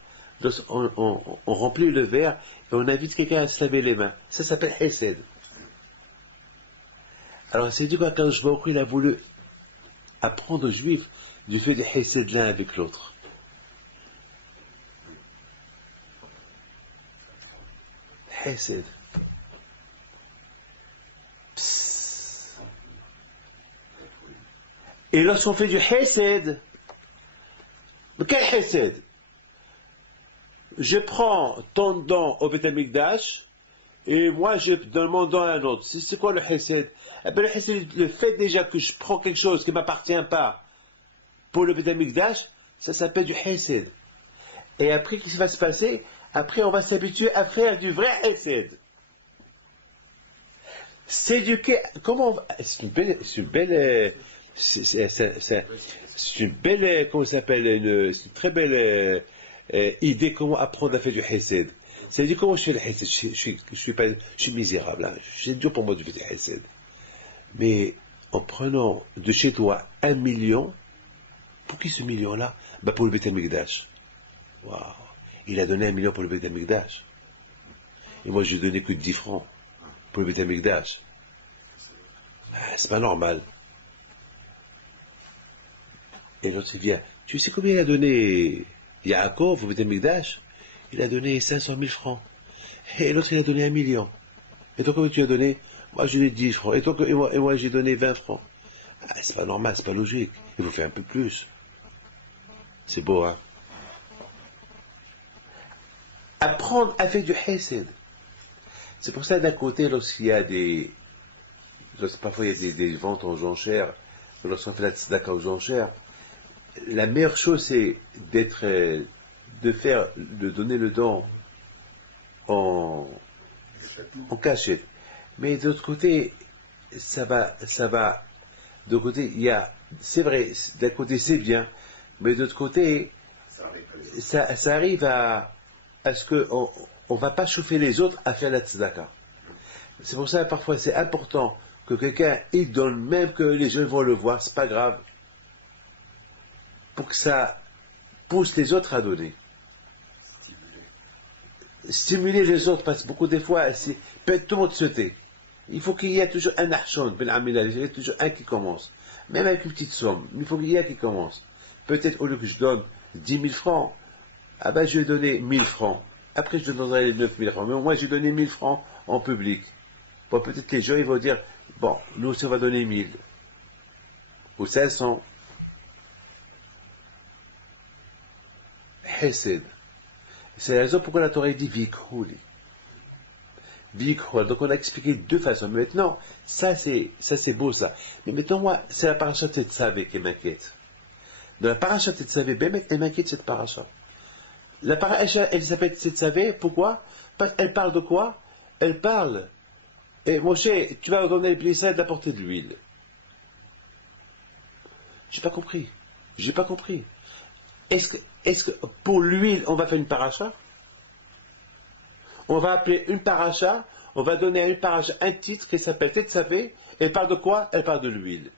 On remplit le verre et on invite quelqu'un à se laver les mains. Ça s'appelle Hesed. Alors, c'est du coup, quand je vois il a voulu apprendre aux Juifs du fait de Hesed l'un avec l'autre. Hesed. Et lorsqu'on fait du Hesed, quel Hesed? Je prends ton don au Beth Amikdash et moi je donne mon don à un autre. C'est quoi le Hesed? Eh bien, le Hesed, le fait déjà que je prends quelque chose qui ne m'appartient pas pour le Beth Amikdash, ça s'appelle du Hesed. Et après, qu'est-ce qui va se passer? Après, on va s'habituer à faire du vrai Hesed. S'éduquer, c'est une belle, comment ça s'appelle, c'est une très belle idée comment apprendre à faire du Hesed. C'est-à-dire comment je fais le Hesed. Je suis misérable, hein. C'est dur pour moi de faire du Hesed. Mais en prenant de chez toi 1 million, pour qui ce million-là? Ben pour le Beth Amikdash. Waouh. Il a donné 1 million pour le Beth Amikdash. Et moi, j'ai donné que 10 francs pour le Beth Amikdash. C'est pas normal. Et l'autre vient. Tu sais combien il a donné Yaakov au Beth Amikdash? Il a donné 500 000 francs. Et l'autre, il a donné 1 million. Et toi, combien tu as donné? Moi, j'ai donné 10 francs. Et moi j'ai donné 20 francs. C'est pas normal, c'est pas logique. Il faut faire un peu plus. C'est beau, hein? Apprendre à faire du Hesed. C'est pour ça, d'un côté, parfois il y a des ventes aux enchères, lorsqu'on fait la tzedaka aux enchères, la meilleure chose c'est de donner le don en cachette. Mais de l'autre côté, ça va, de l'autre côté, c'est vrai, d'un côté c'est bien, mais de l'autre côté, ça arrive à ce qu'on ne va pas chauffer les autres à faire la tzedaka. C'est pour ça, parfois, c'est important que quelqu'un, il donne, même que les gens vont le voir, c'est pas grave. Pour que ça pousse les autres à donner. Stimuler les autres, parce que beaucoup des fois, peut-être tout le monde se tait. Il faut qu'il y ait toujours un archon, il y a toujours un qui commence. Même avec une petite somme, il faut qu'il y ait un qui commence. Peut-être au lieu que je donne 10 000 francs, ah ben je vais donner 1000 francs. Après je donnerai les 9 000 francs. Mais au moins j'ai donné 1000 francs en public. Bon, peut-être les gens ils vont dire, bon, nous aussi on va donner 1000. Ou 500. Hesed. C'est la raison pourquoi la Torah dit Vikhouli. Vikhouli. Donc on a expliqué de deux façons. Mais maintenant, ça c'est beau ça. Mais maintenant moi, c'est la paracha de Tetzavé qui m'inquiète. Dans la paracha de Tetzavé, elle m'inquiète cette paracha. La paracha, elle s'appelle Tetzavé, pourquoi? Parce qu'elle parle de quoi? Elle parle. Et Moshe, tu vas donner les Israël d'apporter de l'huile. J'ai pas compris. J'ai pas compris. Est-ce que pour l'huile, on va faire une paracha? On va appeler une paracha, on va donner à une paracha un titre qui s'appelle Tetzavé. Elle parle de quoi? Elle parle de l'huile.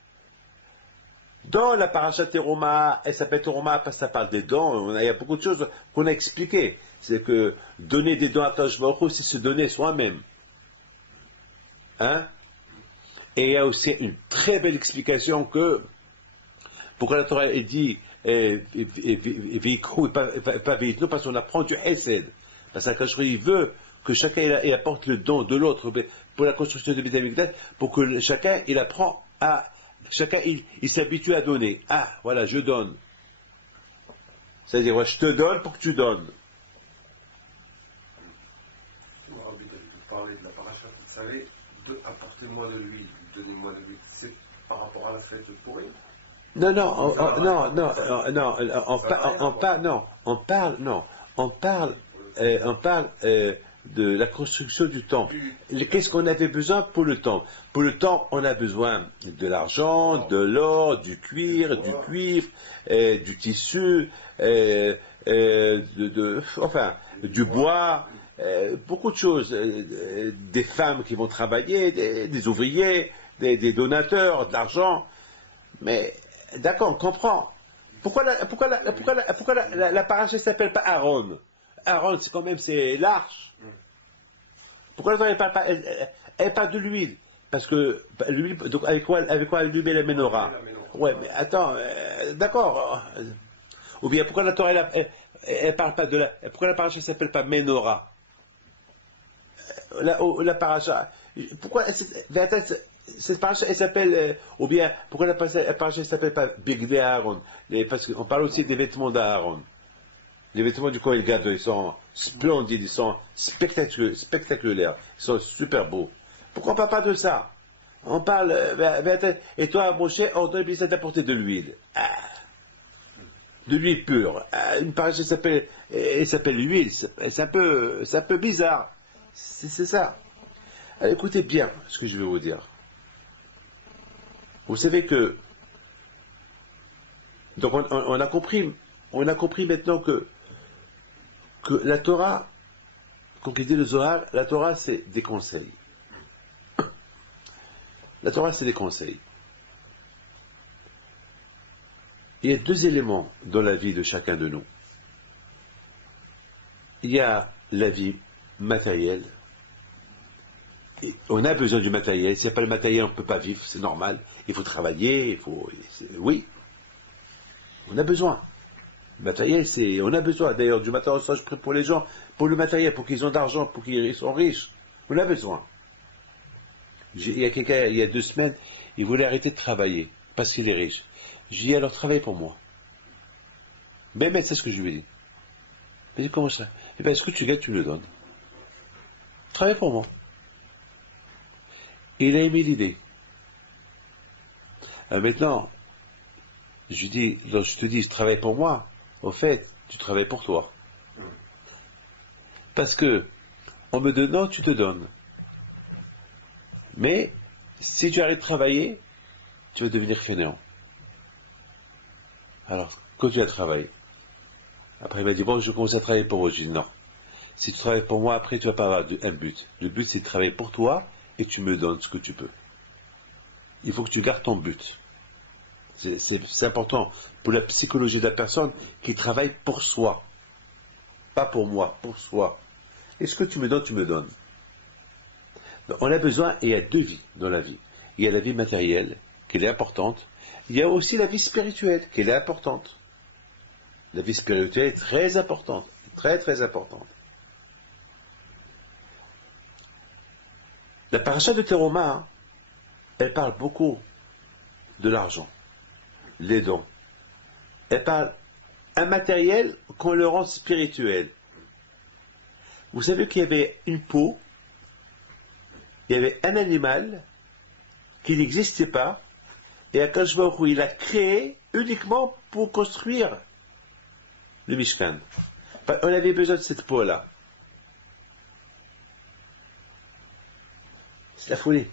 Dans la paracha Teruma, elle s'appelle Teruma parce que ça parle des dons. Il y a beaucoup de choses qu'on a expliquées. C'est que donner des dons à Kadosh Baruch Hu, c'est se donner soi-même. Hein? Et il y a aussi une très belle explication que pourquoi la Torah est dit Vikhu et pas Vitnu, parce qu'on apprend du Hesed. Parce que Kadosh Baruch Hu, il veut que chacun il apporte le don de l'autre pour la construction de Beit HaMikdash, pour que chacun il apprend à chacun il s'habitue à donner. Ah, voilà, je donne. C'est-à-dire, ouais, je te donne pour que tu donnes. Vous parlez de la paracha, vous savez, apportez-moi de l'huile, donnez-moi de l'huile. C'est par rapport à la fête de Pourri? Non, on parle de la construction du temple. Qu'est-ce qu'on avait besoin pour le temple? Pour le temple, on a besoin de l'argent, de l'or, du cuir, du cuivre, du tissu, enfin, du bois, beaucoup de choses. Des femmes qui vont travailler, des ouvriers, des donateurs, de l'argent. Mais d'accord, on comprend. Pourquoi la paracha ne s'appelle pas Aaron? Aaron, c'est quand même c'est l'arche. Pourquoi elle parle pas? Elle parle de l'huile. Parce que l'huile, donc avec quoi allumer la menorah? Ouais, mais attends, d'accord. Ou bien pourquoi la Torah elle parle pas de la. Pourquoi la paracha ne s'appelle pas menorah? La paracha. Pourquoi cette paracha elle s'appelle. Ou bien pourquoi la paracha ne s'appelle pas Bigdei Aaron? Parce qu'on parle aussi des vêtements d'Aaron. Les vêtements du Kohen Gadol, ils sont splendides, ils sont spectaculaires, ils sont super beaux. Pourquoi on ne parle pas de ça? On parle, et toi, Moshe, on doit d'apporter de l'huile. Ah, de l'huile pure. Ah, une paracha s'appelle l'huile, c'est un peu bizarre. C'est ça. Alors, écoutez bien ce que je vais vous dire. Vous savez que, donc on a compris maintenant que la Torah, comme dit le Zohar, la Torah c'est des conseils. La Torah c'est des conseils. Il y a deux éléments dans la vie de chacun de nous. Il y a la vie matérielle. Et on a besoin du matériel. S'il n'y a pas le matériel, on ne peut pas vivre, c'est normal. Il faut travailler, oui. On a besoin. Le matériel, on a besoin. D'ailleurs, du matériel, ça, je prie pour les gens, pour le matériel, pour qu'ils ont d'argent, pour qu'ils soient riches. On a besoin. Il y a quelqu'un, il y a 2 semaines, il voulait arrêter de travailler, parce qu'il est riche. J'ai dit, alors travaille pour moi. Mais c'est ce que je lui ai dit. Il dit, comment ça? Eh bien, ce que tu gagnes, tu me le donnes. Travaille pour moi. Il a aimé l'idée. Maintenant, je lui dis, lorsque je te dis, je travaille pour moi, au fait, tu travailles pour toi. Parce que, en me donnant, tu te donnes. Mais, si tu arrêtes de travailler, tu vas devenir fainéant. Alors, continue à travailler. Après, il m'a dit, bon, je commence à travailler pour moi. Je dis, non. Si tu travailles pour moi, après, tu vas pas avoir un but. Le but, c'est de travailler pour toi, et tu me donnes ce que tu peux. Il faut que tu gardes ton but. C'est important pour la psychologie de la personne qui travaille pour soi. Pas pour moi, pour soi. Et ce que tu me donnes, tu me donnes. Donc, on a besoin, et il y a deux vies dans la vie. Il y a la vie matérielle, qui est importante. Il y a aussi la vie spirituelle, qui est importante. La vie spirituelle est très importante. Très, très importante. La paracha de Teruma, elle parle beaucoup de l'argent, les dons. Elle parle un matériel qu'on le rend spirituel. Vous savez qu'il y avait une peau, il y avait un animal qui n'existait pas, et Akadosh Baruch Hu, il a créé uniquement pour construire le Mishkan. On avait besoin de cette peau-là. C'est la folie.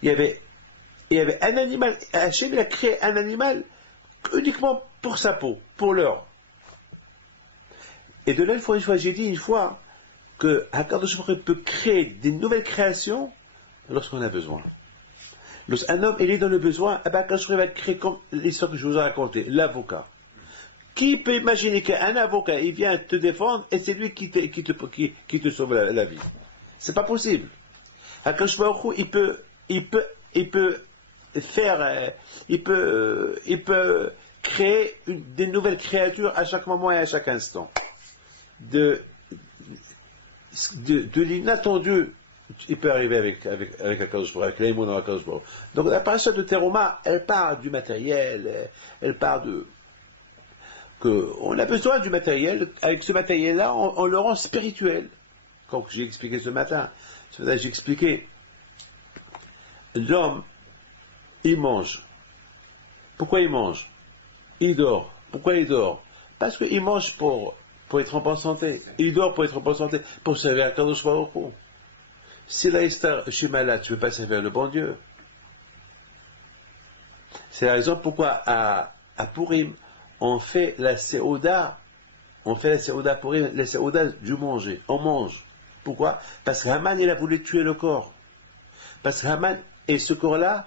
Il y avait un animal, Hachem il a créé un animal uniquement pour sa peau, pour l'or. Et de là, j'ai dit une fois que Akadosh Baruch Hu peut créer des nouvelles créations lorsqu'on a besoin. Lorsqu'un homme il est dans le besoin, Akadosh Baruch Hu va créer comme l'histoire que je vous ai racontée, l'avocat. Qui peut imaginer qu'un avocat il vient te défendre et c'est lui qui te sauve la vie? C'est pas possible. Akadosh Baruch Hu, il peut créer des nouvelles créatures à chaque moment et à chaque instant. De l'inattendu, il peut arriver avec Akadosh Baruch Hu, avec l'aïmoun Akadosh Baruch Hu. Donc la paracha de Teruma, elle parle du matériel, elle parle on a besoin du matériel, avec ce matériel-là, on le rend spirituel. Comme j'ai expliqué ce matin, j'ai expliqué, l'homme, il mange. Pourquoi il mange? Il dort. Pourquoi il dort? Parce qu'il mange pour être en bonne santé. Il dort pour être en bonne santé, pour servir à Kadosh Baruch Hu. Si là, je suis malade, tu ne veux pas servir le bon Dieu. C'est la raison pourquoi à Purim, on fait la Séouda. On fait la Séouda Purim, la Séouda du manger. On mange. Pourquoi? Parce que Haman, il a voulu tuer le corps. Parce que Haman, et ce corps-là,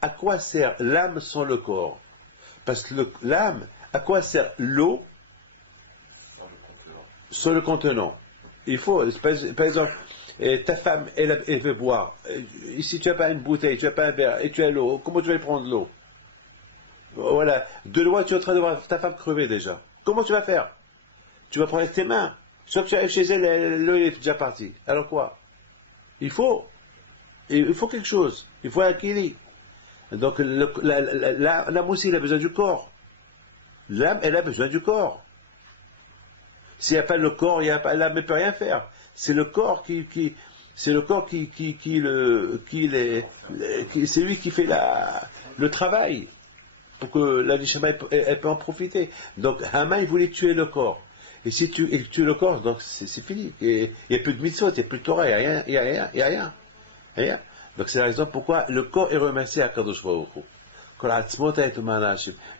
à quoi sert l'âme sans le corps? Parce que l'âme, à quoi sert l'eau sans le contenant? Il faut, par exemple, ta femme, elle veut boire. Si tu n'as pas une bouteille, tu n'as pas un verre, et tu as l'eau, comment tu vas prendre l'eau? Voilà, de loin, tu es en train de voir ta femme crever déjà. Comment tu vas faire? Tu vas prendre avec tes mains. Soit que tu arrives chez elle, l'eau est déjà parti. Alors quoi? Il faut quelque chose. Il faut un kili. Donc l'âme aussi, elle a besoin du corps. L'âme, elle a besoin du corps. S'il n'y a pas le corps, l'âme ne peut rien faire. C'est le corps c'est lui qui fait le travail pour que la neshama elle peut en profiter. Donc Haman il voulait tuer le corps. Et si tu tues le corps, donc c'est fini. Il n'y a plus de mitzvot, il n'y a plus de Torah, il n'y a rien. Donc c'est la raison pourquoi le corps est remercié à Kadosh Baruch Hu.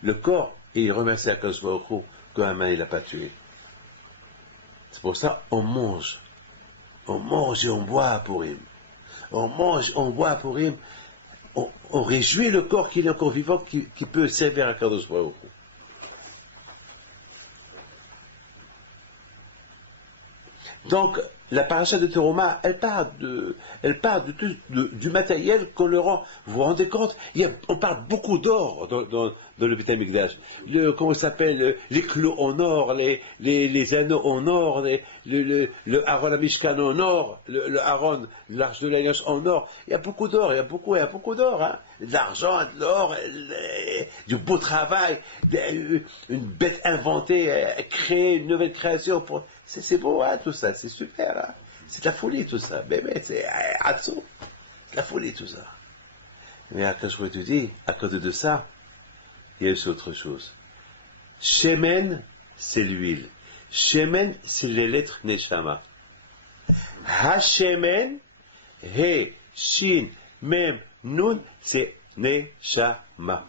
Le corps est remercié à Kadosh Baruch Hu que Haman il n'a pas tué. C'est pour ça on mange. On mange et on boit à Purim. On mange, on boit à Purim. On réjouit le corps qui est encore vivant, qui peut servir à Kadosh Baruch Hu. Donc, la paracha de Teruma, elle parle du matériel qu'on le rend. Vous vous rendez compte? On parle beaucoup d'or dans le Beit HaMikdash. Comment ça s'appelle? Les clous en or, les anneaux en or, le Aaron Mishkan en or, le Aaron, l'arche de l'alliance en or. Il y a beaucoup d'or, il y a beaucoup d'or. Hein. De l'argent, de l'or, du beau travail, une bête inventée, créer une nouvelle création. C'est beau, hein, tout ça, c'est super. Hein. C'est de la folie, tout ça. Bébé, c'est la folie, tout ça. Mais quand je te dis, à cause de ça, il y a aussi autre chose. Shemen, c'est l'huile. Shemen, c'est les lettres Neshama. Ha-Shemen, He, Shin, Mem, Nun, c'est Neshama.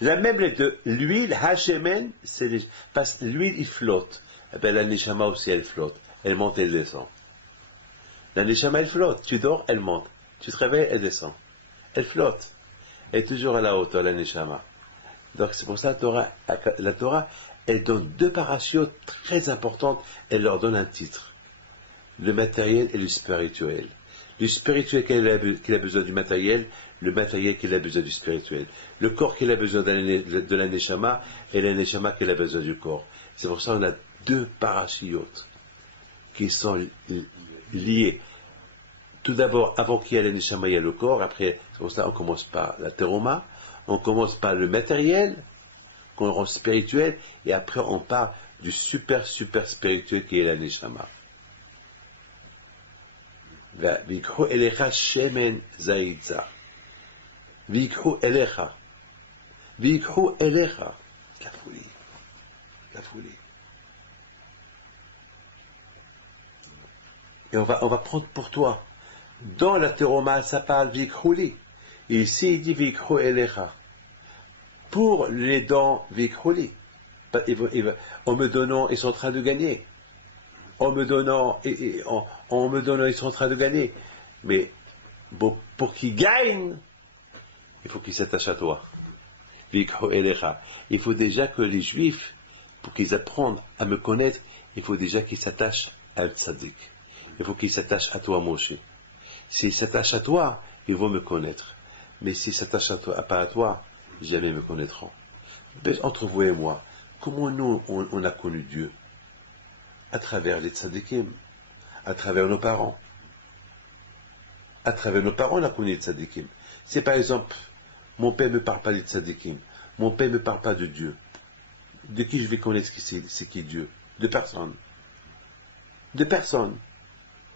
La même lettre de l'huile, Ha-Shemen, c'est parce que l'huile, il flotte. Eh bien, la Neshama aussi, elle flotte. Elle monte et elle descend. La Neshama, elle flotte. Tu dors, elle monte. Tu te réveilles, elle descend. Elle flotte. est toujours à la hauteur, la Neshama. Donc c'est pour ça que la Torah, elle donne deux parachutes très importantes, elle leur donne un titre. Le matériel et le spirituel. Le spirituel qu'il a besoin du matériel, le matériel qu'il a besoin du spirituel. Le corps qu'il a besoin de la Neshama, et la Neshama qu'il a besoin du corps. C'est pour ça qu'on a deux parachutes qui sont liés. Tout d'abord, avant qu'il y ait la Neshama, il y a le corps. Après, c'est pour ça qu'on commence par la teroma, on commence par le matériel, qu'on rend spirituel, et après on part du super spirituel qui est la Neshama. ויקחו אליך שמן זית זך. ויקחו אליך. ויקחו אליך. La folie. La folie. Et on va prendre pour toi. Dans la teroma, ça parle vikhouli. Et ici, il dit vikho elecha. Pour les dents vikhouli. En me donnant, ils sont en train de gagner. En me donnant, ils sont en train de gagner. Mais pour qu'ils gagnent, il faut qu'ils s'attachent à toi. Vikho elecha. Il faut déjà que les Juifs, pour qu'ils apprennent à me connaître, il faut déjà qu'ils s'attachent à un tzaddik. Il faut qu'ils s'attachent à toi, Moshe. S'ils s'attachent à toi, ils vont me connaître. Mais s'ils s'attachent pas à toi, jamais me connaîtront. Entre vous et moi, comment nous, on a connu Dieu? À travers les tzadikim, à travers nos parents. À travers nos parents, on a connu les tzadikim. C'est par exemple, mon père ne me parle pas des tzadikim. Mon père ne me parle pas de Dieu. De qui je vais connaître c'est qui Dieu? De personne. De personne.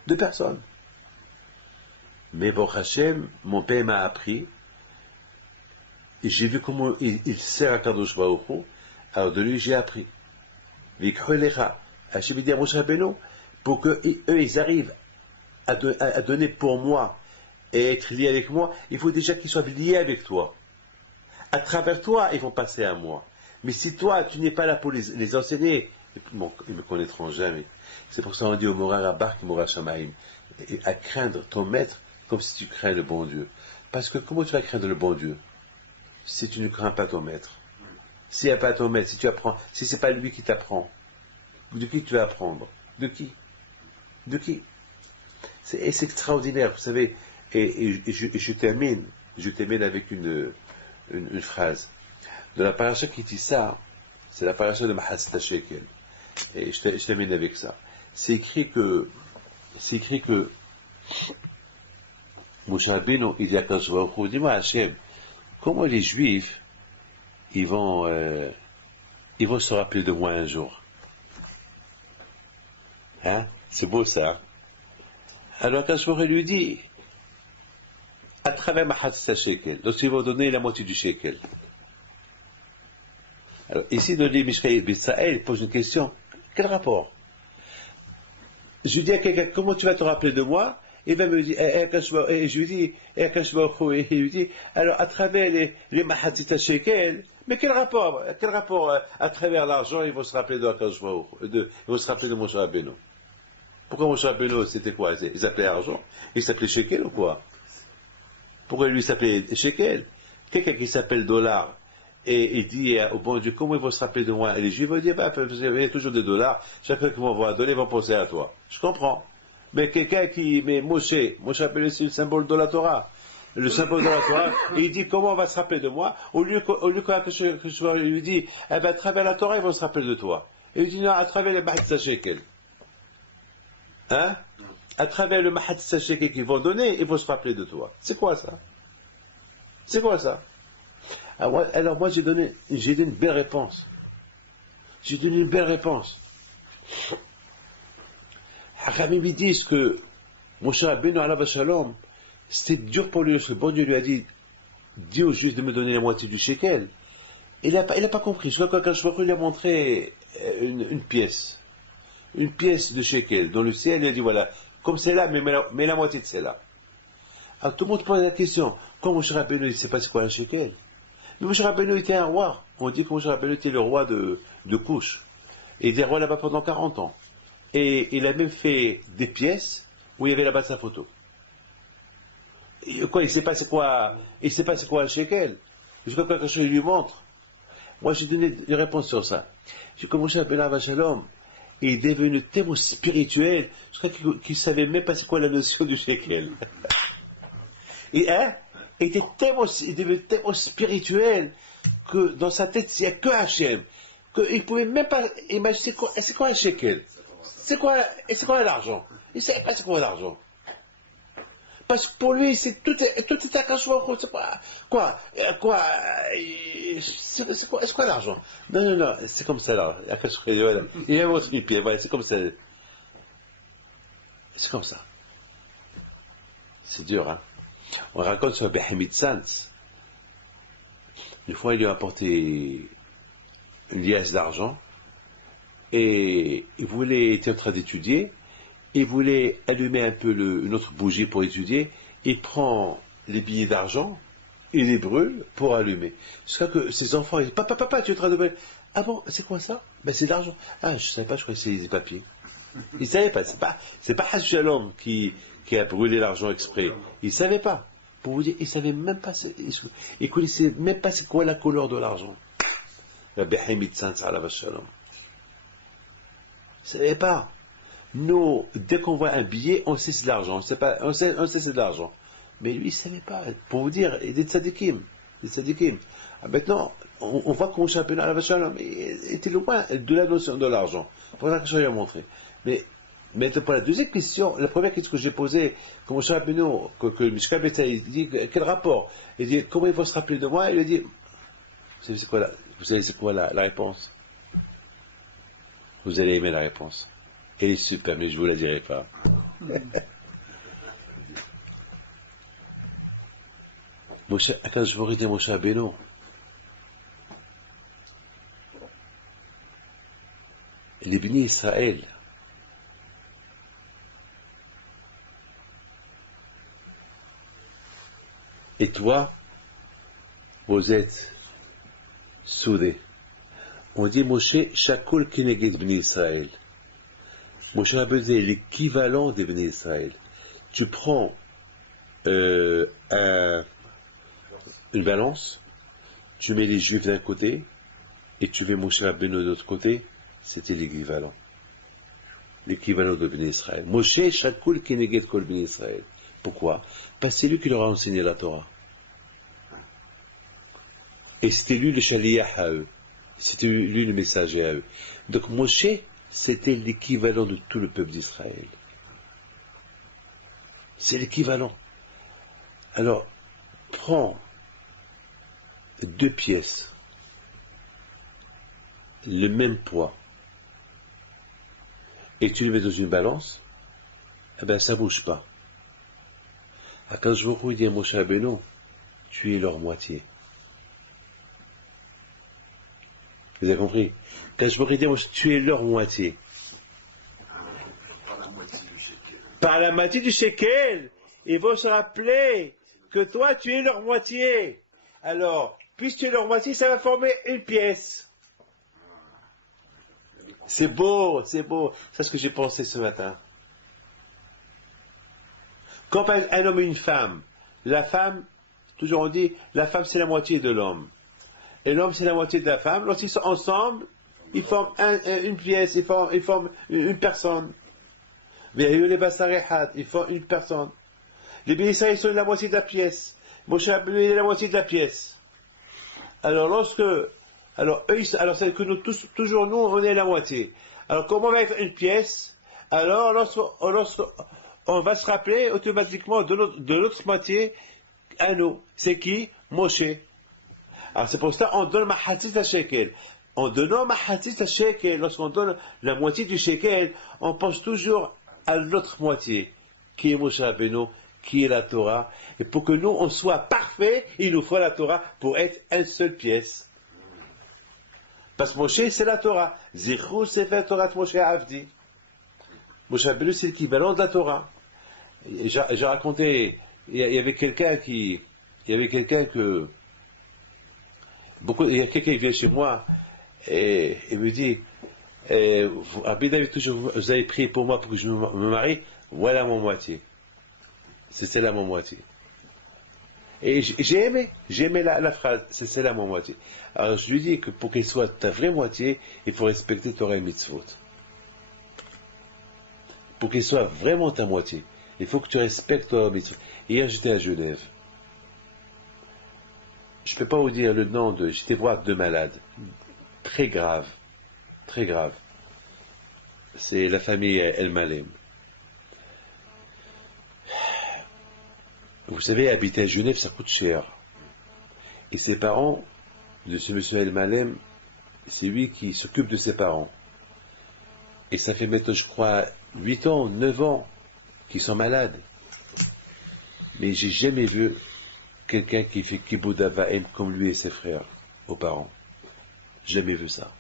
De personne. Mais bon, Hachem, mon père m'a appris, et j'ai vu comment il sert à Kadosh Baruch Hu, alors de lui j'ai appris. Vikholecha, Hachem dit à Moshe Rabbeinu, pour qu'eux ils arrivent à donner pour moi et être liés avec moi, il faut déjà qu'ils soient liés avec toi. À travers toi, ils vont passer à moi. Mais si toi, tu n'es pas là pour les enseigner, bon, ils ne me connaîtront jamais. C'est pour ça qu'on dit au Mora Rabbar qui Mora Shamaim, à craindre ton maître comme si tu crains le bon Dieu. Parce que comment tu vas craindre le bon Dieu si tu ne crains pas ton maître? S'il n'y a pas ton maître, si tu apprends, si ce n'est pas lui qui t'apprend, de qui tu vas apprendre? De qui? De qui? C'est extraordinaire, vous savez. Et je termine avec une phrase. De la paracha qui dit ça, c'est la paracha de Mahasita Shekel. Et je termine avec ça. C'est écrit que Moshe Rabbeinu, il dit à Kadosh Baruch Hu, dis-moi Hachem, comment les Juifs, ils vont se rappeler de moi un jour? Hein? C'est beau ça. Alors Kadosh Baruch Hu lui dit, à travers Mahasita Shekel, donc ils vont donner la moitié du shekel. Alors, ici, dans les Mishraïl B'Israël, il pose une question. Quel rapport? Je dis à quelqu'un, comment tu vas te rappeler de moi? Il va me dire, et je lui dis, il lui dit, alors, à travers les Mahatzita Shekel, mais quel rapport? À travers l'argent, ils vont se rappeler de Akash Baruch Hu, ils vont se rappeler de Moshe Rabbeinu. Pourquoi Moshe Rabbeinu, c'était quoi? Il s'appelait argent? Il s'appelait Shekel ou quoi? Pourquoi lui s'appelait Shekel? Quelqu'un qui s'appelle dollar, et il dit au bon Dieu, comment ils vont se rappeler de moi? Et les Juifs vont dire, il y a toujours des dollars, chaque fois qu'ils vont voir donner, ils vont penser à toi. Je comprends. Mais quelqu'un mais Moshe appelle c'est le symbole de la Torah. Le symbole de la Torah, et il dit, comment on va se rappeler de moi? Au lieu que je lui dis, à travers la Torah, ils vont se rappeler de toi. Et il dit, non, à travers les Mahatzah Shekel. Hein? À travers le Mahatzah Shekel qu'ils vont donner, ils vont se rappeler de toi. C'est quoi ça? C'est quoi ça? Alors moi j'ai donné une belle réponse. J'ai donné une belle réponse. Hachamim disent que Moshe Rabbeinu alav shalom, c'était dur pour lui, parce que bon Dieu lui a dit, dis aux Juifs de me donner la moitié du shekel. Il n'a pas compris. Je crois que quand il lui a montré une pièce de shekel dans le ciel, il a dit voilà, comme c'est là, mais la moitié de c'est là. Alors tout le monde pose la question, quand Moshe Rabbeinu ne sait pas c'est quoi un shekel? Mais Moshe Rabbeinu était un roi. On dit que Moshe Rabbeinu était le roi de Couche. Et il était roi là-bas pendant 40 ans. Et il a même fait des pièces où il y avait là-bas sa photo. Quoi, il sait pas c'est quoi, il sait pas c'est quoi un shekel. Jusqu'à quelque chose lui montre. Moi, j'ai donné des réponses sur ça. J'ai commencé à appeler Shalom. Il est devenu tellement spirituel, je crois qu'il ne savait même pas c'est quoi la notion du shekel. Et, hein, il est devenu tellement spirituel que dans sa tête, il n'y a que Hachem. Qu'il ne pouvait même pas imaginer c'est quoi un shekel. C'est quoi l'argent. Il ne savait pas c'est quoi l'argent. Parce que pour lui, tout est à cachement. C'est quoi l'argent? Non, c'est comme ça là. Il invente une pied, voilà, c'est comme ça. C'est comme ça. C'est dur, hein. On raconte sur Behamid Sanz. Une fois, il lui a apporté une liasse d'argent et il était en train d'étudier. Il voulait allumer un peu une autre bougie pour étudier. Il prend les billets d'argent, il les brûle pour allumer. Jusqu'à que ses enfants disent Papa, tu es en train de brûler. Ah bon, c'est quoi ça? Ben c'est de l'argent. Ah, je ne savais pas, je croyais que c'était des papiers. Il ne savait pas. C'est pas Hashem Shalom qui a brûlé l'argent exprès. Il ne savait pas. Pour vous dire, il ne savait même pas. Il connaissait même pas c'est quoi la couleur de l'argent. La Behamid Sanz Alav Shalom. Il ne savait pas. Nous, dès qu'on voit un billet, on sait c'est de l'argent. On sait c'est de l'argent. Mais lui, il ne savait pas. Pour vous dire, il est tzadikim. Ah, maintenant, on voit qu'on championnat à la Vachalom. Il était loin de la notion de l'argent. Pour ça que je vais montrer. Mais pour la deuxième question, la première question que j'ai posée, comme championnat, que Mishka Beta, il dit, quel rapport? Il dit, comment il faut se rappeler de moi? Il a dit, vous savez c'est quoi la réponse? Vous allez aimer la réponse. Elle est super, mais je ne vous la dirai pas. Quand je vous dis Moshe Rabbeinu, les bénis Israël, et toi, vous êtes soudés. On dit Moshe Shakol Keneged Bnei Israël. Moshe Rabbeinu est l'équivalent des Bnei Israël. Tu prends une balance, tu mets les Juifs d'un côté, et tu mets Moshe Rabbeinu de l'autre côté, c'était l'équivalent. L'équivalent de Bnei Israël. Moshe Shakol Keneged Kol Bnei Israël. Pourquoi? Parce que c'est lui qui leur a enseigné la Torah. Et c'était lui le Shaliach à eux. C'était lui le messager à eux. Donc Moshe, c'était l'équivalent de tout le peuple d'Israël. C'est l'équivalent. Alors, prends 2 pièces, le même poids, et tu les mets dans une balance, eh bien, ça ne bouge pas. Quand je vous dis à Moshe Rabbeinu, tu es leur moitié. Vous avez compris? Quand je vous dis, tu es leur moitié. Par la moitié du shekel, ils vont se rappeler que toi, tu es leur moitié. Alors, puisque tu es leur moitié, ça va former une pièce. C'est beau. C'est ce que j'ai pensé ce matin. Quand un homme et une femme, la femme, toujours on dit, la femme c'est la moitié de l'homme. Et l'homme c'est la moitié de la femme. Lorsqu'ils sont ensemble, ils forment une pièce, ils forment une personne. Ils forment une personne. Les bénissants, ils sont la moitié de la pièce. Moshe Rabbeinu est la moitié de la pièce. Alors c'est que nous tous, toujours nous, on est la moitié. Alors comment va être une pièce? Alors on va se rappeler automatiquement de l'autre moitié à nous. C'est qui? Moshe. Alors c'est pour ça qu'on donne Mahatzit à shekel. En donnant Mahatzit à shekel, lorsqu'on donne la moitié du shekel, on pense toujours à l'autre moitié, qui est Moshe Rabbeinu, qui est la Torah. Et pour que nous, on soit parfaits, il nous faut la Torah pour être une seule pièce. Parce que Moshe, c'est la Torah. Zichru Sefer Torah Moshe Avdi. Moshe Rabbeinu, c'est l'équivalent de la Torah. J'ai raconté, il y avait quelqu'un qui vient chez moi et il me dit, Rabbi David, vous avez prié pour moi pour que je me marie, voilà mon moitié. C'était là mon moitié. Et j'ai aimé la phrase, c'est celle-là mon moitié. Alors je lui dis que pour qu'elle soit ta vraie moitié, il faut respecter Torah et Mitzvot. Pour qu'elle soit vraiment ta moitié, il faut que tu respectes Torah et Mitzvot. Hier j'étais à Genève. Je ne peux pas vous dire le nom de... J'étais voir 2 malades. Très graves. Très graves. C'est la famille El Malem. Vous savez, habiter à Genève, ça coûte cher. Et ses parents, de ce monsieur El Malem, c'est lui qui s'occupe de ses parents. Et ça fait maintenant, je crois, 8 ans, 9 ans qu'ils sont malades. Mais j'ai jamais vu quelqu'un qui fait Kibbout Avaim comme lui et ses frères, aux parents. Jamais vu ça.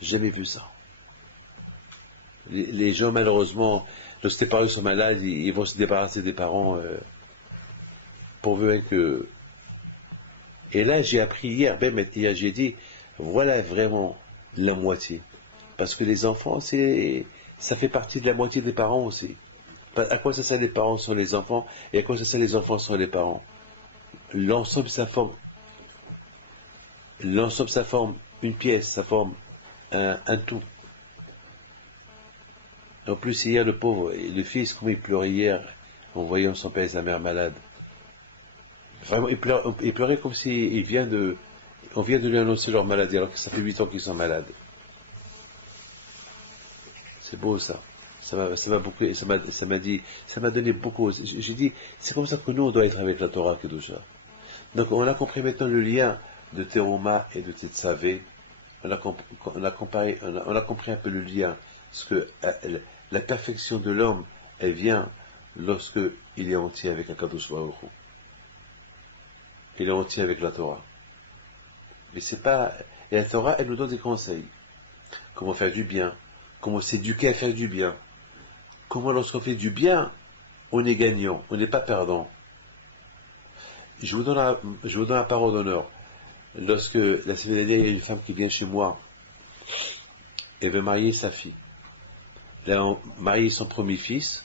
Jamais vu ça. Les gens, malheureusement, lorsque les parents sont malades, ils vont se débarrasser des parents pourvu que... Et là, j'ai appris hier, hier, j'ai dit, voilà vraiment la moitié. Parce que les enfants, ça fait partie de la moitié des parents aussi. À quoi ça sert les parents sont les enfants, et à quoi ça sert les enfants sont les parents? L'ensemble, ça forme une pièce, ça forme un tout. En plus, hier, le pauvre, le fils, comment il pleurait hier, en voyant son père et sa mère malades. Vraiment, il pleurait comme si on vient de lui annoncer leur maladie, alors que ça fait 8 ans qu'ils sont malades. C'est beau ça. Ça m'a donné beaucoup. J'ai dit, c'est comme ça que nous, on doit être avec la Torah Kedusha. Donc, on a compris maintenant le lien de Teruma et de Tetzavé. On a compris un peu le lien. Parce que la perfection de l'homme, elle vient lorsque il est entier avec Akadosh Baruch Hu. Il est entier avec la Torah. Mais c'est pas... Et la Torah, elle nous donne des conseils. Comment faire du bien. Comment s'éduquer à faire du bien. Comment lorsqu'on fait du bien, on est gagnant, on n'est pas perdant. Je vous donne la parole d'honneur. Lorsque la semaine dernière, il y a une femme qui vient chez moi, elle veut marier sa fille. Elle a marié son premier fils,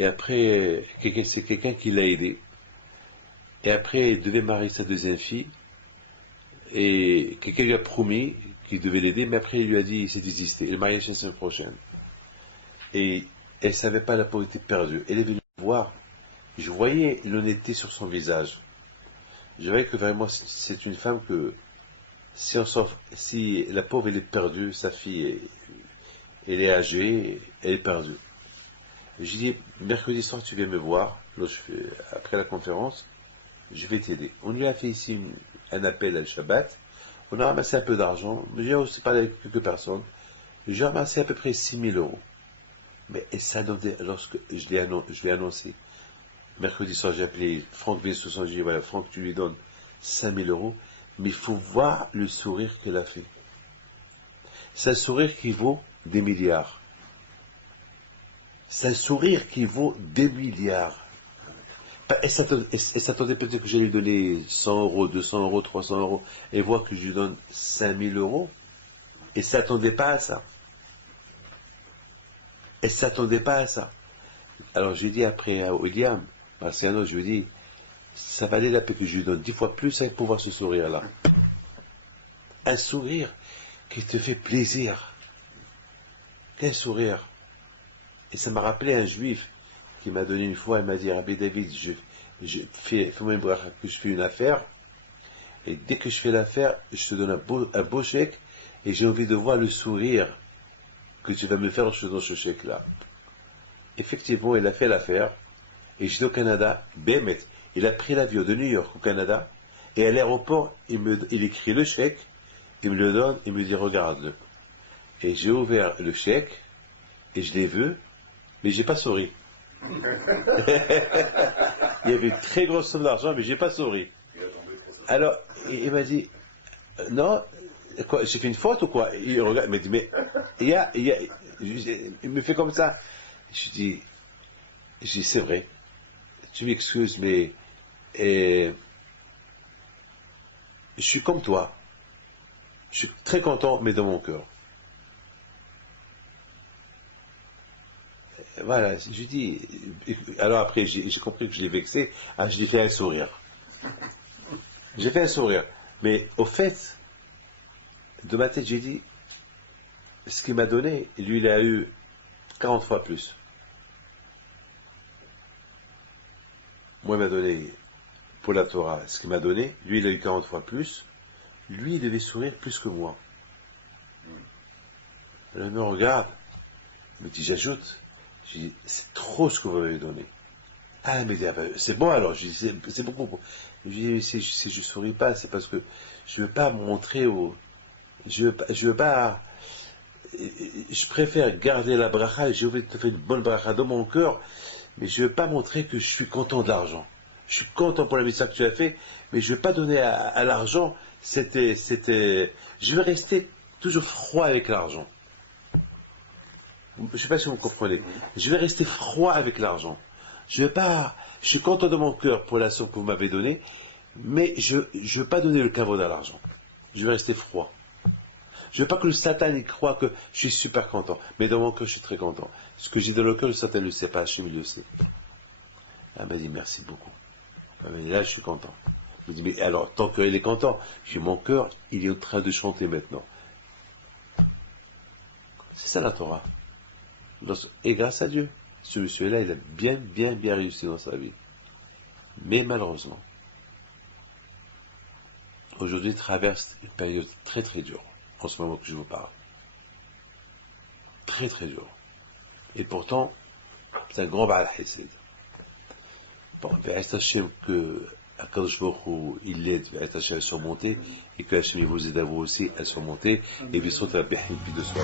et après, c'est quelqu'un qui l'a aidé. Et après, elle devait marier sa deuxième fille, et quelqu'un lui a promis qu'il devait l'aider, mais après, il lui a dit, il s'est désisté. Le mariage, c'est la semaine prochaine. Et elle ne savait pas, la peau était perdue. Elle est venue me voir. Je voyais l'honnêteté sur son visage. Je voyais que vraiment, c'est une femme que, si la pauvre, elle est perdue, sa fille, elle est âgée, elle est perdue. Je dis, mercredi soir, tu viens me voir, après la conférence, je vais t'aider. On lui a fait ici un appel à le Shabbat. On a ramassé un peu d'argent. J'ai aussi parlé avec quelques personnes. J'ai ramassé à peu près 6 000 euros. Mais et ça donnait, lorsque je l'ai annoncé, mercredi soir, j'ai appelé Franck V60, j'ai dit, voilà, Franck, tu lui donnes 5 000 euros, mais il faut voir le sourire qu'elle a fait. C'est un sourire qui vaut des milliards. C'est un sourire qui vaut des milliards. Elle s'attendait peut-être que j'allais lui donner 100 euros, 200 euros, 300 euros, et voir que je lui donne 5 000 euros. Elle ne s'attendait pas à ça. Elle ne s'attendait pas à ça. Alors j'ai dit après à William, Marciano, je lui ai dit, ça valait la peine que je lui donne 10 fois plus avec pour voir ce sourire-là. Un sourire qui te fait plaisir. Quel sourire. Et ça m'a rappelé un juif qui m'a donné une fois, il m'a dit, Rabbi David, fais-moi une bracha que je fais une affaire, et dès que je fais l'affaire, je te donne un beau chèque, et j'ai envie de voir le sourire que tu vas me faire dans ce chèque-là. Effectivement, il a fait l'affaire, et j'étais au Canada, Bémet, il a pris l'avion de New York au Canada, et à l'aéroport, il écrit le chèque, il me le donne, il me dit, regarde-le. Et j'ai ouvert le chèque, et je l'ai vu, mais j'ai pas souri. Il y avait une très grosse somme d'argent, mais j'ai pas souri. Alors, il m'a dit, non, quoi, j'ai fait une faute ou quoi? Il regarde, il m'a dit, mais, il me fait comme ça. Je dis, c'est vrai, tu m'excuses, mais, je suis comme toi. Je suis très content, mais dans mon cœur. voilà, je lui dis, alors après j'ai compris que je l'ai vexé, ah, je lui ai fait un sourire. J'ai fait un sourire. Mais au fait, de ma tête, j'ai dit, ce qu'il m'a donné, lui il a eu 40 fois plus. Moi il m'a donné, pour la Torah, ce qu'il m'a donné, lui il a eu 40 fois plus. Lui il devait sourire plus que moi. Il me regarde, il me dit, j'ajoute. Je dis, c'est trop ce que vous m'avez donné. Ah, mais c'est bon alors, je dis, c'est beaucoup. Je dis, si je souris pas, c'est parce que je veux pas montrer au. Je veux pas. Je préfère garder la bracha et je vais te faire une bonne bracha dans mon cœur, mais je veux pas montrer que je suis content de l'argent. Je suis content pour la mission que tu as fait, mais je veux pas donner à l'argent. Je veux rester toujours froid avec l'argent. Je ne sais pas si vous comprenez. Je vais rester froid avec l'argent. Je suis content de mon cœur pour la somme que vous m'avez donnée, mais je ne veux pas donner le kavod à l'argent. Je vais rester froid. Je ne veux pas que le Satan il croit que je suis super content, mais dans mon cœur je suis très content. Ce que j'ai dans le cœur, le Satan ne le sait pas, Hachem le sait. Elle m'a dit merci beaucoup. Mais là je suis content. Je me dis mais alors tant qu'il est content, mon cœur il est en train de chanter maintenant. C'est ça la Torah. Et grâce à Dieu, ce monsieur-là, il a bien réussi dans sa vie. Mais malheureusement, aujourd'hui, il traverse une période très dure, en ce moment que je vous parle. Très dure. Et pourtant, c'est un grand Baal Hesed. Bon, Ve'est Hashem que Akadosh Baruch Hu, il l'aide, Ve'est Hashem à surmonter, et que Hashem vous aide à vous aussi à surmonter, et bien sûr, tu vas bien de soi.